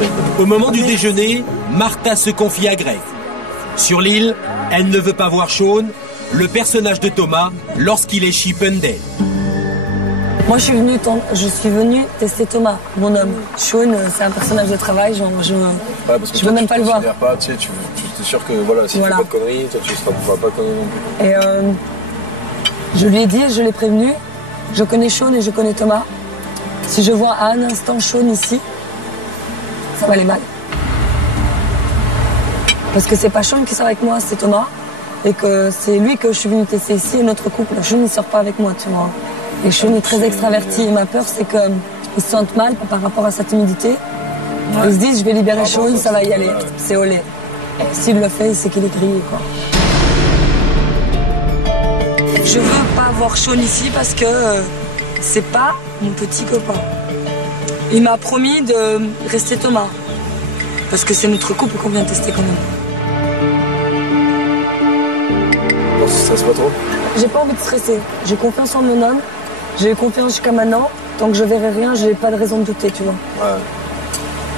date. Au moment du déjeuner, Martha se confie à Greg. Sur l'île, elle ne veut pas voir Sean le personnage de Thomas lorsqu'il est Chippendale. Moi, je suis venue tester Thomas, mon homme. Sean, c'est un personnage de travail, genre, je veux même pas le voir. Pas, tu es sûr que voilà, si tu fais pas de conneries, toi tu ne feras pas de conneries non plus. Et je lui ai dit, je l'ai prévenu, je connais Sean et je connais Thomas. Si je vois à un instant Sean ici, ça va aller mal. Parce que c'est pas Sean qui sort avec moi, c'est Thomas. Et que c'est lui que je suis venue tester ici et notre couple. Sean ne sort pas avec moi, tu vois. Et Sean est très extraverti. Et ma peur, c'est qu'il se sente mal par rapport à sa timidité. Ouais. Ils se disent, je vais libérer Sean, ça va y aller. C'est olé. Et s'il le fait, c'est qu'il est grillé, quoi. Je veux pas avoir Sean ici parce que c'est pas mon petit copain. Il m'a promis de rester Thomas. Parce que c'est notre couple qu'on vient tester quand même. Non, ça stresse pas trop? J'ai pas envie de stresser. J'ai confiance en mon homme. J'ai eu confiance jusqu'à maintenant. Tant que je verrai rien, j'ai pas de raison de douter, tu vois. Ouais.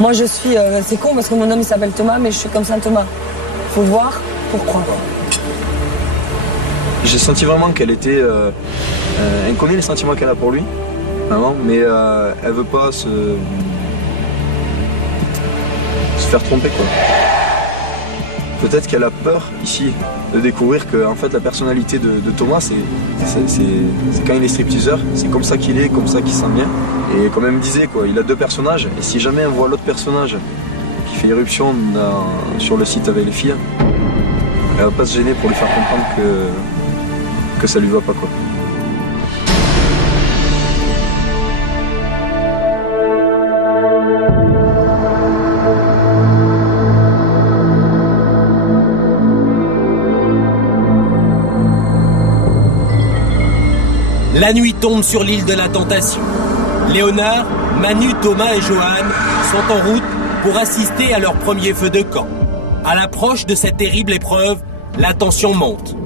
Moi, je suis... c'est con parce que mon homme, il s'appelle Thomas, mais je suis comme ça, Thomas. Faut voir pour croire. J'ai senti vraiment qu'elle était... elle connaît les sentiments qu'elle a pour lui, vraiment, mais elle veut pas se faire tromper, quoi. Peut-être qu'elle a peur, ici, de découvrir que en fait, la personnalité de Thomas, c'est quand il est stripteaseur, c'est comme ça qu'il est, comme ça qu'il sent bien. Et comme elle me disait, quoi, il a deux personnages, et si jamais on voit l'autre personnage qui fait irruption sur le site avec les filles, elle va pas se gêner pour lui faire comprendre que ça lui va pas, quoi. La nuit tombe sur l'île de la Tentation. Léonard, Manu, Thomas et Johan sont en route pour assister à leur premier feu de camp. À l'approche de cette terrible épreuve, la tension monte.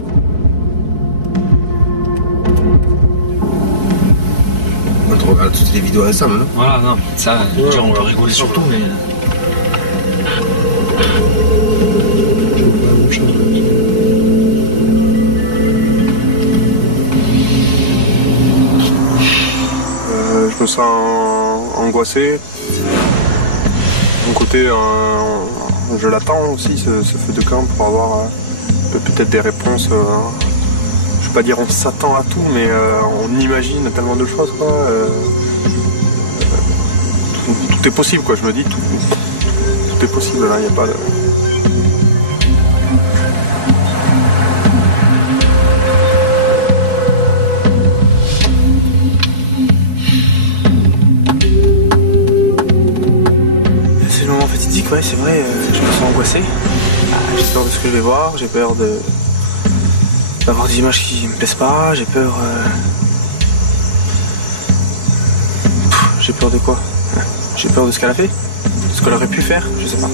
On regarde toutes les vidéos récemment, non? Voilà, non, ça, ouais, on peut rigoler sur tout, mais... Je me sens angoissé. De mon côté, je l'attends aussi, ce feu de camp, pour avoir peut-être des réponses. Je vais pas dire on s'attend à tout, mais on imagine tellement de choses, quoi. Tout est possible, quoi. Je me dis, tout est possible, là, il n'y a pas de... Ouais, c'est vrai, je me sens angoissé. J'ai peur de ce que je vais voir, j'ai peur d'avoir des images qui me plaisent pas, j'ai peur... J'ai peur de quoi? J'ai peur de ce qu'elle a fait, de ce qu'elle aurait pu faire, je sais pas.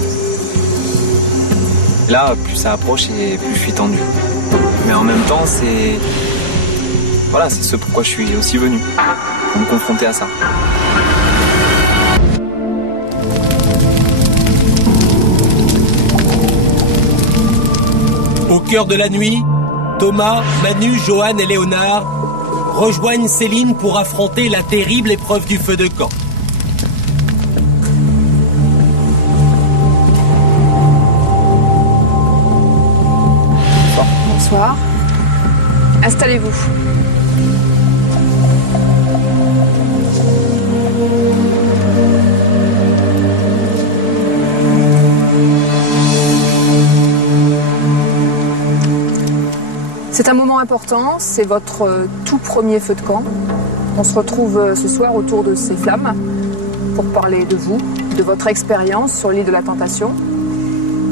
Là, plus ça approche et plus je suis tendu. Mais en même temps, c'est... Voilà, c'est ce pourquoi je suis aussi venu, pour me confronter à ça. Au cœur de la nuit, Thomas, Manu, Johan et Léonard rejoignent Céline pour affronter la terrible épreuve du feu de camp. Bonsoir. Installez-vous. C'est un moment important, c'est votre tout premier feu de camp. On se retrouve ce soir autour de ces flammes pour parler de vous, de votre expérience sur l'île de la Tentation.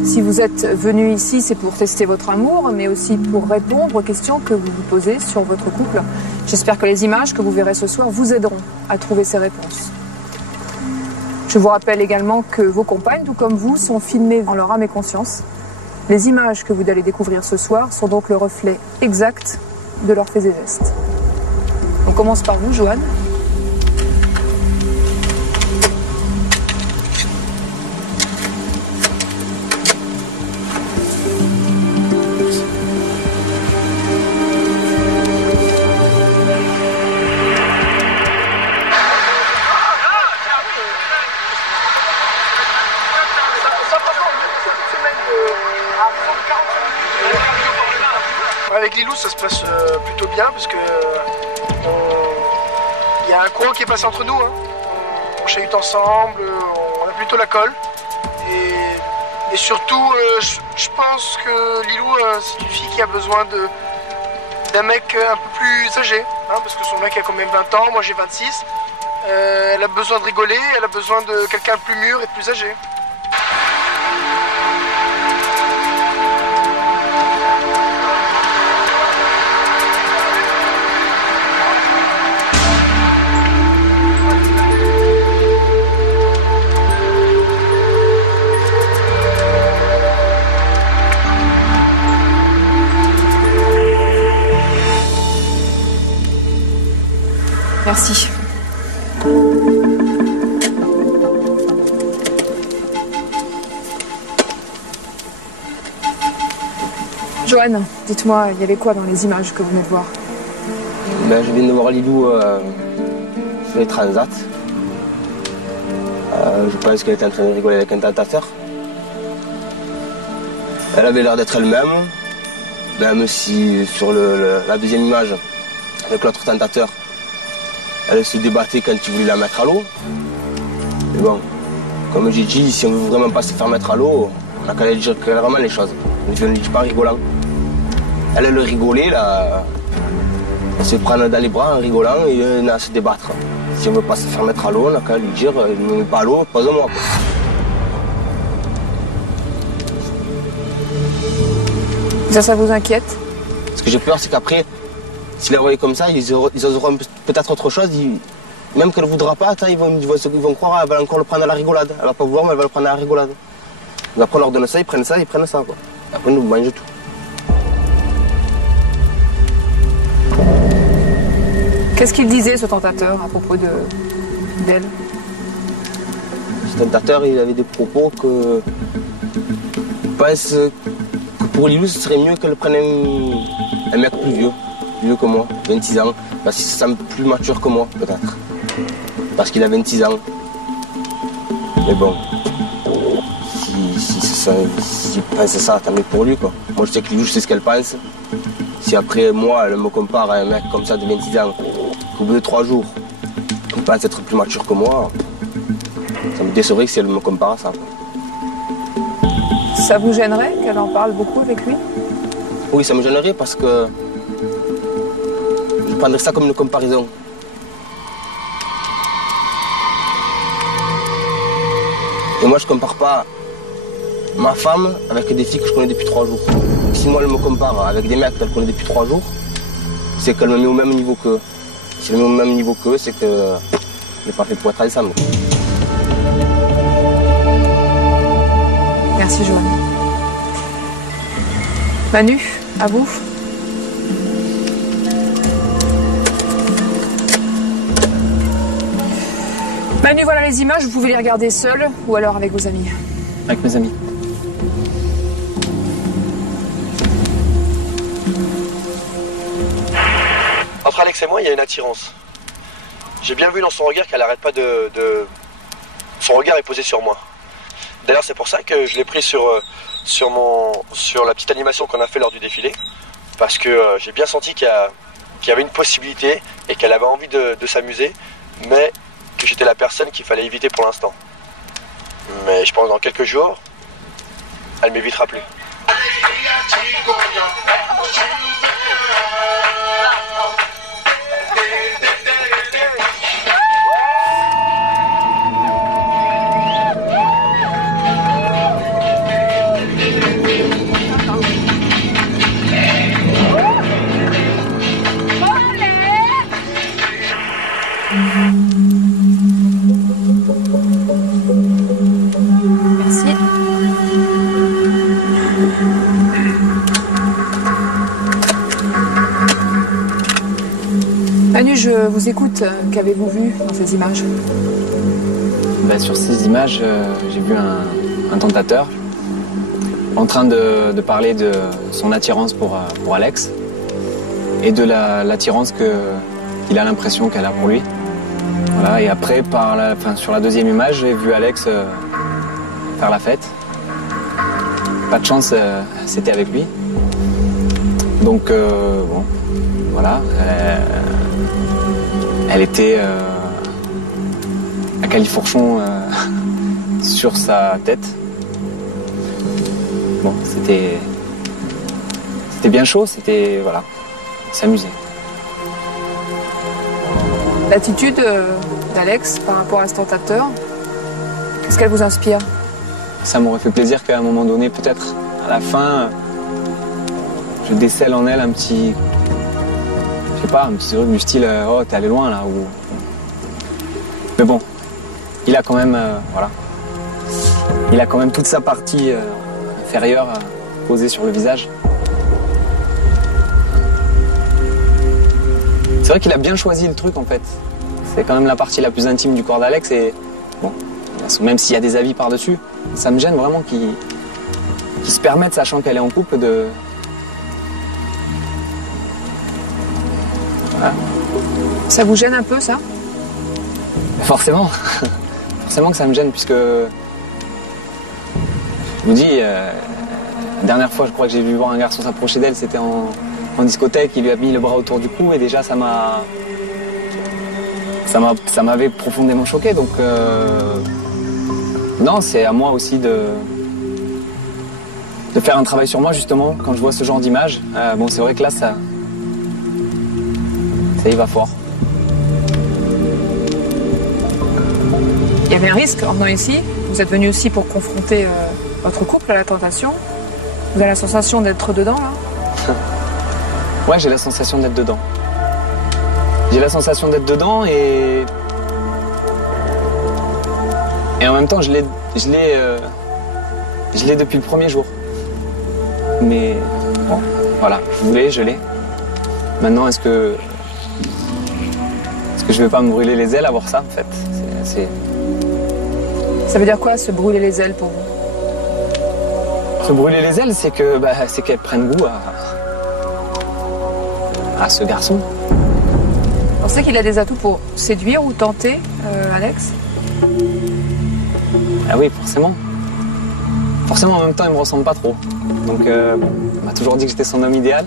Si vous êtes venu ici, c'est pour tester votre amour, mais aussi pour répondre aux questions que vous vous posez sur votre couple. J'espère que les images que vous verrez ce soir vous aideront à trouver ces réponses. Je vous rappelle également que vos compagnes, tout comme vous, sont filmées en leur âme et conscience. Les images que vous allez découvrir ce soir sont donc le reflet exact de leurs faits et gestes. On commence par vous, Johan. Avec Lilou, ça se passe plutôt bien parce que il y a un courant qui est passé entre nous. Hein. On chahute ensemble, on a plutôt la colle. Et surtout, je pense que Lilou, c'est une fille qui a besoin d'un mec un peu plus âgé. Hein, parce que son mec a quand même 20 ans, moi j'ai 26. Elle a besoin de rigoler, elle a besoin de quelqu'un de plus mûr et de plus âgé. Merci. Joanne, dites-moi, il y avait quoi dans les images que vous venez de voir? Ben, je viens de voir Lilou sur les transats. Je pense qu'elle était en train de rigoler avec un tentateur. Elle avait l'air d'être elle-même, même si sur la deuxième image, avec l'autre tentateur, elle se débattait quand il voulait la mettre à l'eau. Mais bon, comme j'ai dit, si on veut vraiment pas se faire mettre à l'eau, on a qu'à lui dire clairement les choses. Je ne le dis pas en rigolant. Elle rigolait, là. On se prendre dans les bras en rigolant et on a à se débattre. Si on veut pas se faire mettre à l'eau, on a qu'à lui dire ne me mets pas à l'eau, pose-moi. Ça vous inquiète? Ce que j'ai peur, c'est qu'après, s'ils la voyaient comme ça, ils oseront peut-être autre chose. Même qu'elle ne voudra pas, ils vont croire qu'elle va encore le prendre à la rigolade. Elle ne va pas vouloir, mais elle va le prendre à la rigolade. Et après, on leur donne ça, ils prennent ça. Quoi. Après, nous, on mange tout. Qu'est-ce qu'il disait, ce tentateur, à propos d'elle? Ce tentateur, il avait des propos que... Je pense que pour Lilou, ce serait mieux qu'elle prenne un mec plus vieux que moi, 26 ans, parce qu'il se sent plus mature que moi, peut-être. Parce qu'il a 26 ans. Mais bon, s'il pense ça, tant mieux pour lui, quoi. Moi, je sais que Lilou, je sais ce qu'elle pense. Si après, moi, elle me compare à un mec comme ça de 26 ans, qu'au bout de 3 jours, il pense être plus mature que moi, ça me décevrait si elle me compare à ça, quoi. Ça vous gênerait qu'elle en parle beaucoup avec lui? Oui, ça me gênerait parce que je prendrais ça comme une comparaison. Et moi, je compare pas ma femme avec des filles que je connais depuis 3 jours. Si moi, elle me compare avec des mecs qu'elle connaît depuis 3 jours, c'est qu'elle me met au même niveau qu'eux. Si elle me met au même niveau qu'eux, c'est qu'elle n'est pas faite pour être ensemble. Merci, Joanne. Manu, à vous. Manu, voilà les images, vous pouvez les regarder seul ou alors avec vos amis. Avec mes amis. Entre Alex et moi, il y a une attirance. J'ai bien vu dans son regard qu'elle n'arrête pas de... Son regard est posé sur moi. D'ailleurs, c'est pour ça que je l'ai pris sur la petite animation qu'on a fait lors du défilé. Parce que j'ai bien senti qu'il y avait une possibilité et qu'elle avait envie de s'amuser, mais que j'étais la personne qu'il fallait éviter pour l'instant. Mais je pense que dans quelques jours, elle m'évitera plus. Merci. Manu, je vous écoute. Qu'avez-vous vu dans ces images? Ben, sur ces images, j'ai vu un tentateur en train de parler de son attirance pour Alex et de l'attirance qu'il a l'impression qu'elle a pour lui. Voilà, et après, sur la deuxième image, j'ai vu Alex faire la fête. Pas de chance, c'était avec lui. Donc, bon, voilà. Elle était à califourchon sur sa tête. Bon, c'était bien chaud, c'était, voilà, s'amuser. L'attitude d'Alex par rapport à ce tentateur, qu'est-ce qu'elle vous inspire? Ça m'aurait fait plaisir qu'à un moment donné, peut-être, à la fin, je décèle en elle un petit... Je sais pas, un petit truc du style « Oh, t'es allé loin, là » ou... Mais bon, il a quand même, voilà... Il a quand même toute sa partie inférieure posée sur le visage. C'est vrai qu'il a bien choisi le truc, en fait. C'est quand même la partie la plus intime du corps d'Alex et... Bon, même s'il y a des avis par-dessus, ça me gêne vraiment qu'il se permette, sachant qu'elle est en couple, de... Voilà. Ça vous gêne un peu, ça? Forcément. Forcément que ça me gêne, puisque... Je vous dis, la dernière fois, je crois que j'ai vu voir un garçon s'approcher d'elle, c'était en discothèque, il lui a mis le bras autour du cou, et déjà, ça m'avait profondément choqué, donc... Non, c'est à moi aussi de faire un travail sur moi, justement, quand je vois ce genre d'image. Bon, c'est vrai que là, ça y va fort. Il y avait un risque en venant ici. Vous êtes venu aussi pour confronter votre couple à la tentation. Vous avez la sensation d'être dedans, là? Ouais, j'ai la sensation d'être dedans. J'ai la sensation d'être dedans et en même temps, je l'ai depuis le premier jour. Mais bon, voilà, je l'ai. Maintenant, est-ce que je vais pas me brûler les ailes à voir ça, en fait? Ça veut dire quoi, se brûler les ailes pour vous? Se brûler les ailes, c'est qu'elle prenne goût à ce garçon. Vous pensez qu'il a des atouts pour séduire ou tenter Alex? Ah oui, forcément. Forcément, en même temps, il me ressemble pas trop. Donc, on m'a toujours dit que j'étais son homme idéal.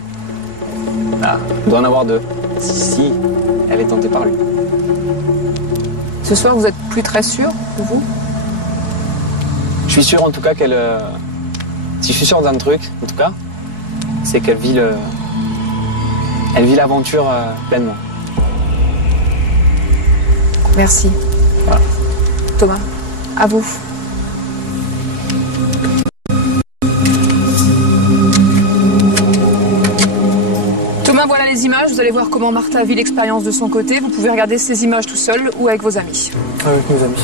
Ah, il doit en avoir deux. Si elle est tentée par lui. Ce soir, vous êtes plus très sûr, vous? Je suis sûr, en tout cas, qu'elle... Si je suis sûr d'un truc, en tout cas, c'est qu'elle vit Elle vit l'aventure pleinement. Merci. Voilà. Thomas, à vous. Thomas, voilà les images. Vous allez voir comment Martha vit l'expérience de son côté. Vous pouvez regarder ces images tout seul ou avec vos amis. Avec mes amis.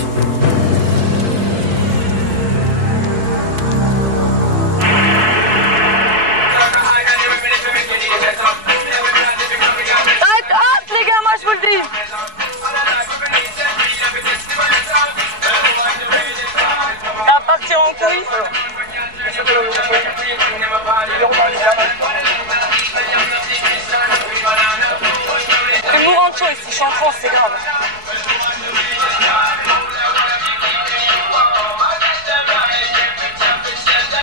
Arrête, les gars, moi je vous le dis. Ça va partir en couille. Je vais mourir de chaud ici, je suis en France, c'est grave.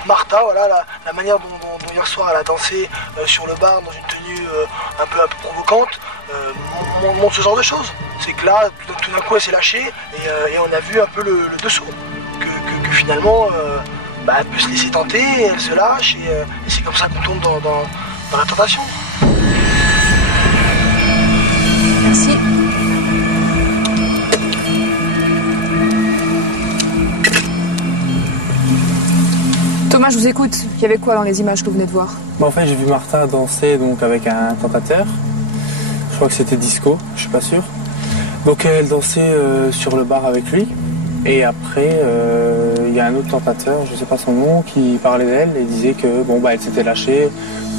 Martha, voilà, la manière dont hier soir elle a dansé sur le bar dans une tenue un peu provocante, montre ce genre de choses. C'est que là, tout d'un coup, elle s'est lâchée et on a vu un peu le dessous. Que finalement, elle peut se laisser tenter, elle se lâche et c'est comme ça qu'on tombe dans la tentation. Merci. Thomas, je vous écoute. Il y avait quoi dans les images que vous venez de voir? En fait, j'ai vu Martha danser donc, avec un tentateur. Je crois que c'était Disco, je suis pas sûr. Donc elle dansait sur le bar avec lui. Et après, il y a un autre tentateur, je sais pas son nom, qui parlait d'elle et disait que elle s'était lâchée.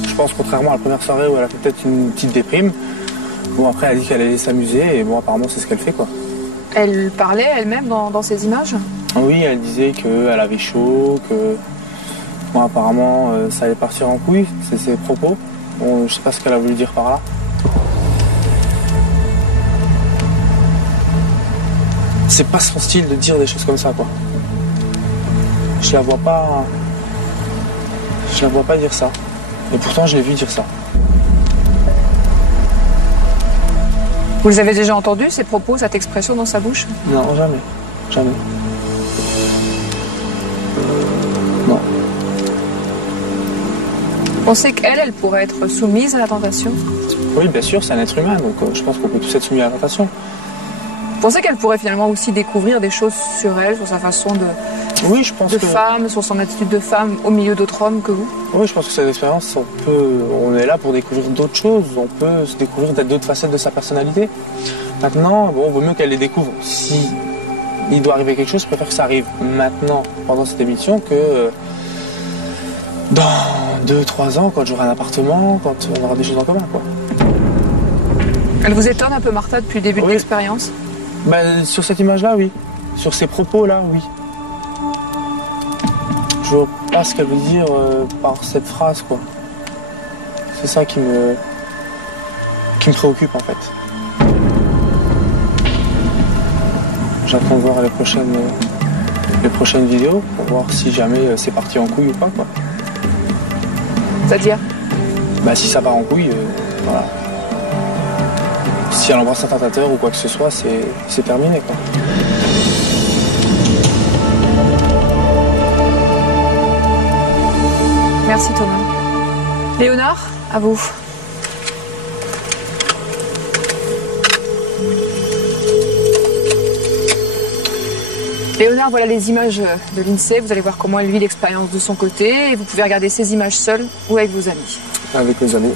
Je pense contrairement à la première soirée où elle a fait peut-être une petite déprime. Bon, après, elle a dit qu'elle allait s'amuser et bon, apparemment, c'est ce qu'elle fait, quoi. Elle parlait elle-même dans ces images? Oui, elle disait qu'elle avait chaud, que bon, apparemment, ça allait partir en couille, c'est ses propos. Bon, je sais pas ce qu'elle a voulu dire par là. C'est pas son style de dire des choses comme ça, quoi. Je la vois pas dire ça. Et pourtant, je l'ai vu dire ça. Vous les avez déjà entendus, ces propos, cette expression dans sa bouche? Non, jamais. Jamais. Non. Vous pensez qu'elle, elle pourrait être soumise à la tentation? Oui, bien sûr, c'est un être humain, donc je pense qu'on peut tous être soumis à la tentation. Vous pensez qu'elle pourrait finalement aussi découvrir des choses sur elle, sur sa façon de, oui, je pense de femme, sur son attitude de femme au milieu d'autres hommes que vous? Oui, je pense que cette expérience, on est là pour découvrir d'autres choses, on peut se découvrir d'autres facettes de sa personnalité. Maintenant, bon, il vaut mieux qu'elle les découvre. Si il doit arriver quelque chose, je préfère que ça arrive maintenant, pendant cette émission, que dans 2-3 ans, quand j'aurai un appartement, quand on aura des choses en commun, quoi. Elle vous étonne un peu, Martha, depuis le début de l'expérience? Ben, sur cette image-là, oui. Sur ces propos-là, oui. Je vois pas ce qu'elle veut dire par cette phrase, quoi. C'est ça qui me préoccupe, en fait. J'attends de voir les prochaines vidéos pour voir si jamais c'est parti en couille ou pas, quoi. C'est-à-dire? Bah, si ça part en couille, voilà. Si elle embrasse un tentateur ou quoi que ce soit, c'est terminé, quoi. Merci Thomas. Léonard, à vous. Léonard, voilà les images de l'INSEE. Vous allez voir comment elle vit l'expérience de son côté. Et vous pouvez regarder ces images seules ou avec vos amis. Avec mes amis.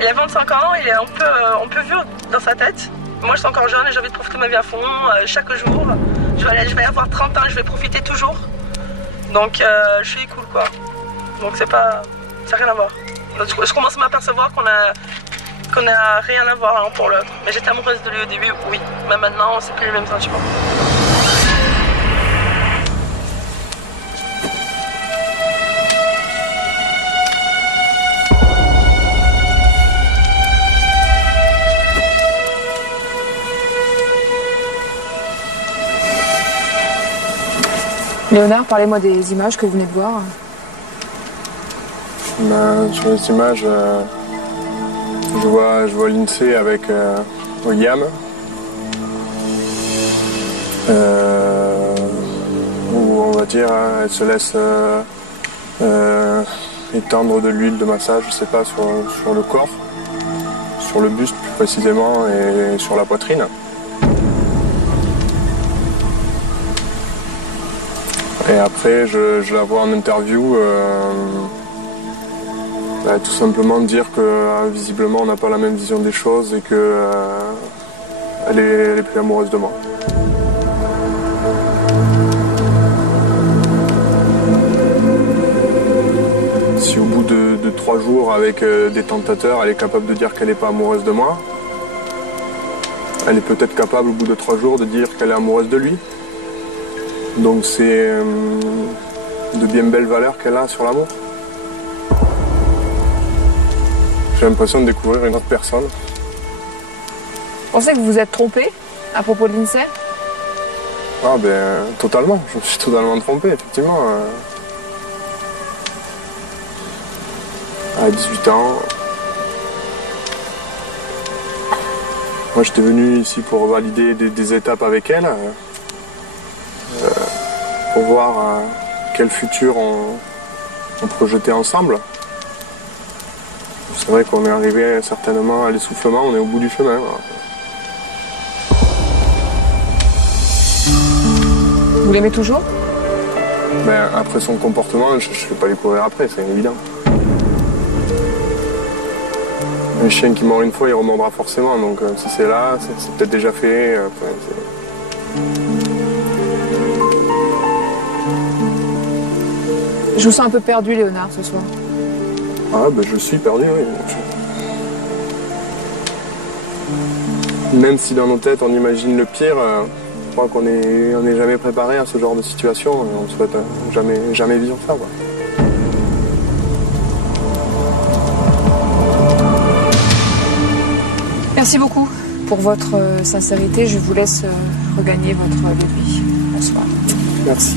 Il a 25 ans, il est un peu vieux dans sa tête. Moi je suis encore jeune et j'ai envie de profiter de ma vie à fond, chaque jour. Je vais avoir 30 ans, je vais profiter toujours. Donc je suis cool quoi. Donc ça n'a rien à voir. Je commence à m'apercevoir qu'on a rien à voir l'un pour l'autre. Mais j'étais amoureuse de lui au début, oui. Mais maintenant c'est plus les mêmes sentiments. Léonard, parlez-moi des images que vous venez de voir. Ben, sur les images, je vois l'INSEE avec William. Où on va dire, elle se laisse étendre de l'huile de massage, je sais pas, sur le corps, sur le buste plus précisément et sur la poitrine. Et après, je la vois en interview, tout simplement dire que visiblement on n'a pas la même vision des choses et que elle est plus amoureuse de moi. Si au bout de 3 jours avec des tentateurs, elle est capable de dire qu'elle n'est pas amoureuse de moi, elle est peut-être capable au bout de 3 jours de dire qu'elle est amoureuse de lui. Donc c'est de bien belles valeurs qu'elle a sur l'amour. J'ai l'impression de découvrir une autre personne. Vous pensez que vous vous êtes trompé à propos de l'INSEE? Ah ben totalement, je me suis totalement trompé, effectivement. À 18 ans, moi j'étais venu ici pour valider des étapes avec elle. Pour voir quel futur on projetait ensemble. C'est vrai qu'on est arrivé certainement à l'essoufflement, on est au bout du chemin. Vous l'aimez toujours? Ben, après son comportement, je ne vais pas les courir après, c'est évident. Un chien qui mord une fois, il remordra forcément, donc si c'est là, c'est peut-être déjà fait. Je vous sens un peu perdu, Léonard, ce soir. Ah, ben je suis perdu, oui. Même si dans nos têtes on imagine le pire, je crois qu'on n'est jamais préparé à ce genre de situation. On ne souhaite jamais vivre ça, quoi. Merci beaucoup pour votre sincérité. Je vous laisse regagner votre lieu de vie. Bonsoir. Merci.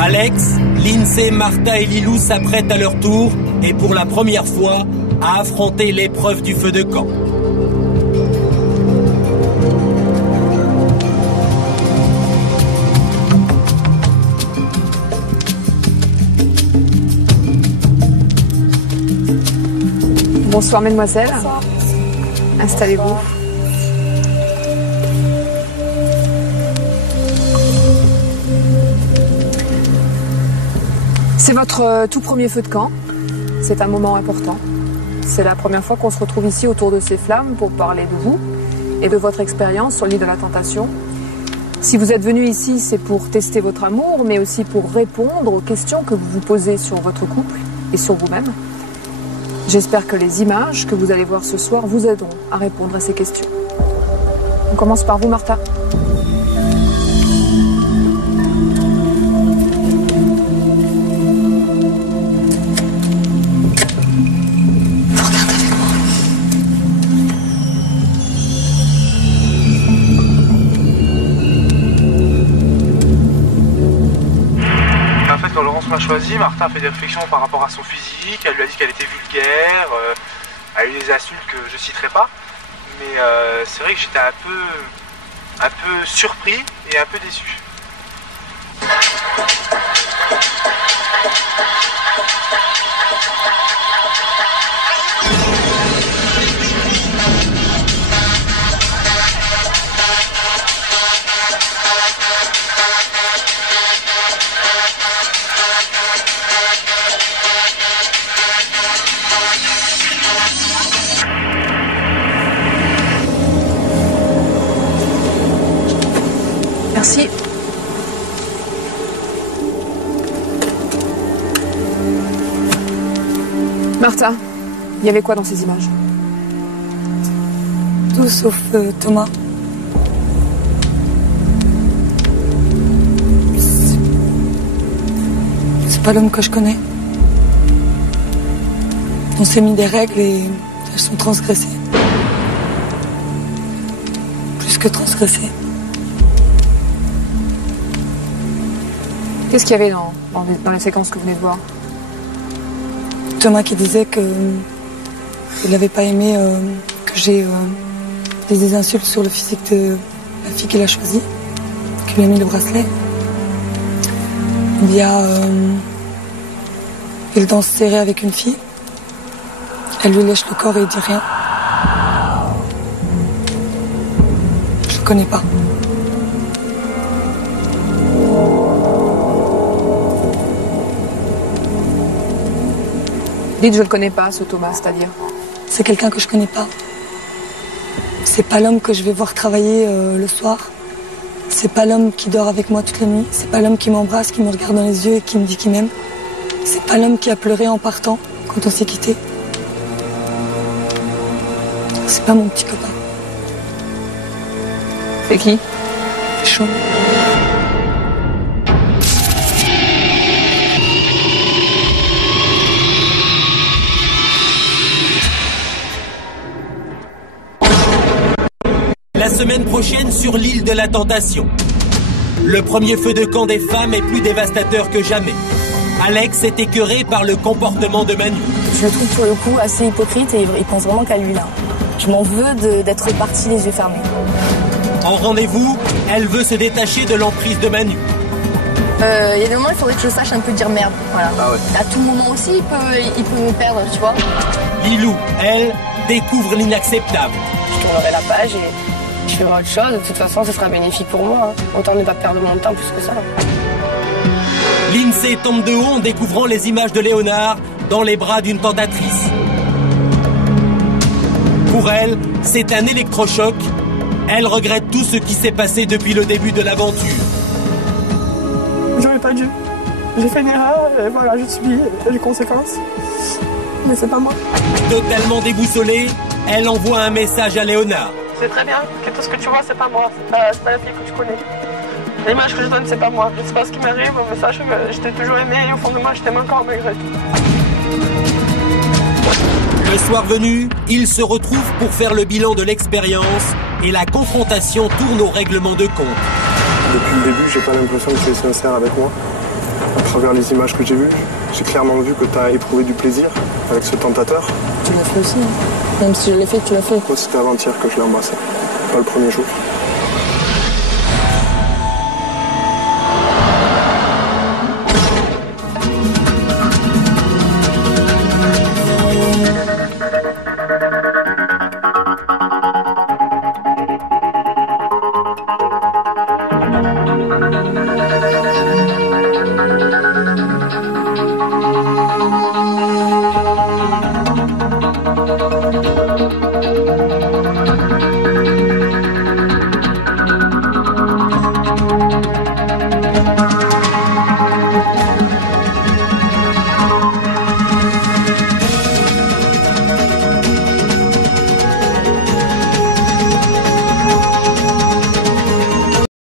Alex, Lindsay, Martha et Lilou s'apprêtent à leur tour et pour la première fois à affronter l'épreuve du feu de camp. Bonsoir, mesdemoiselles. Bonsoir. Installez-vous. C'est votre tout premier feu de camp. C'est un moment important. C'est la première fois qu'on se retrouve ici autour de ces flammes pour parler de vous et de votre expérience sur l'île de la Tentation. Si vous êtes venu ici, c'est pour tester votre amour, mais aussi pour répondre aux questions que vous vous posez sur votre couple et sur vous-même. J'espère que les images que vous allez voir ce soir vous aideront à répondre à ces questions. On commence par vous, Martha. M'a choisi, Martha a fait des réflexions par rapport à son physique, elle lui a dit qu'elle était vulgaire, elle a eu des insultes que je citerai pas, mais c'est vrai que j'étais un peu surpris et un peu déçu. Merci. Martha, il y avait quoi dans ces images? Tout sauf Thomas. C'est pas l'homme que je connais. On s'est mis des règles et elles sont transgressées. Plus que transgressées. Qu'est-ce qu'il y avait dans les séquences que vous venez de voir? Thomas qui disait qu'il n'avait pas aimé que j'ai des insultes sur le physique de la fille qu'il a choisie, qui lui a mis le bracelet. Il danse serré avec une fille. Elle lui lèche le corps et il dit rien. Je le connais pas. Dites, je le connais pas, ce Thomas, c'est-à-dire? C'est quelqu'un que je connais pas. C'est pas l'homme que je vais voir travailler le soir. C'est pas l'homme qui dort avec moi toutes les nuits. C'est pas l'homme qui m'embrasse, qui me regarde dans les yeux et qui me dit qu'il m'aime. C'est pas l'homme qui a pleuré en partant quand on s'est quittés. C'est pas mon petit copain. C'est qui? C'est Sean. La semaine prochaine sur l'île de la Tentation. Le premier feu de camp des femmes est plus dévastateur que jamais. Alex est écœuré par le comportement de Manu. Je le trouve pour le coup assez hypocrite et il pense vraiment qu'à lui là. Je m'en veux d'être partie les yeux fermés. En rendez-vous, elle veut se détacher de l'emprise de Manu. Il y a des moments, il faudrait que je sache un peu dire merde. Voilà. Ah ouais. À tout moment aussi, il peut me perdre, tu vois. Lilou, elle, découvre l'inacceptable. Je tournerai la page et je ferai autre chose. De toute façon, ce sera bénéfique pour moi. Hein. Autant ne pas perdre mon temps plus que ça. Lindsay tombe de haut en découvrant les images de Léonard dans les bras d'une tentatrice. Pour elle, c'est un électrochoc. Elle regrette tout ce qui s'est passé depuis le début de l'aventure. J'aurais pas dû. J'ai fait une erreur et voilà, je subis les conséquences. Mais c'est pas moi. Totalement déboussolée, elle envoie un message à Léonard. C'est très bien que tout ce que tu vois, c'est pas moi. C'est pas la fille que tu connais. L'image que je donne, c'est pas moi. Je sais pas ce qui m'arrive, mais sache que je t'ai toujours aimé et au fond de moi, je t'aime encore malgré tout. Le soir venu, ils se retrouvent pour faire le bilan de l'expérience et la confrontation tourne au règlement de compte. Depuis le début, j'ai pas l'impression que tu es sincère avec moi. À travers les images que j'ai vues, j'ai clairement vu que tu as éprouvé du plaisir avec ce tentateur. Tu l'as fait aussi, hein. Même si je l'ai fait, tu l'as fait. Moi, c'était avant-hier que je l'ai embrassé, pas le premier jour.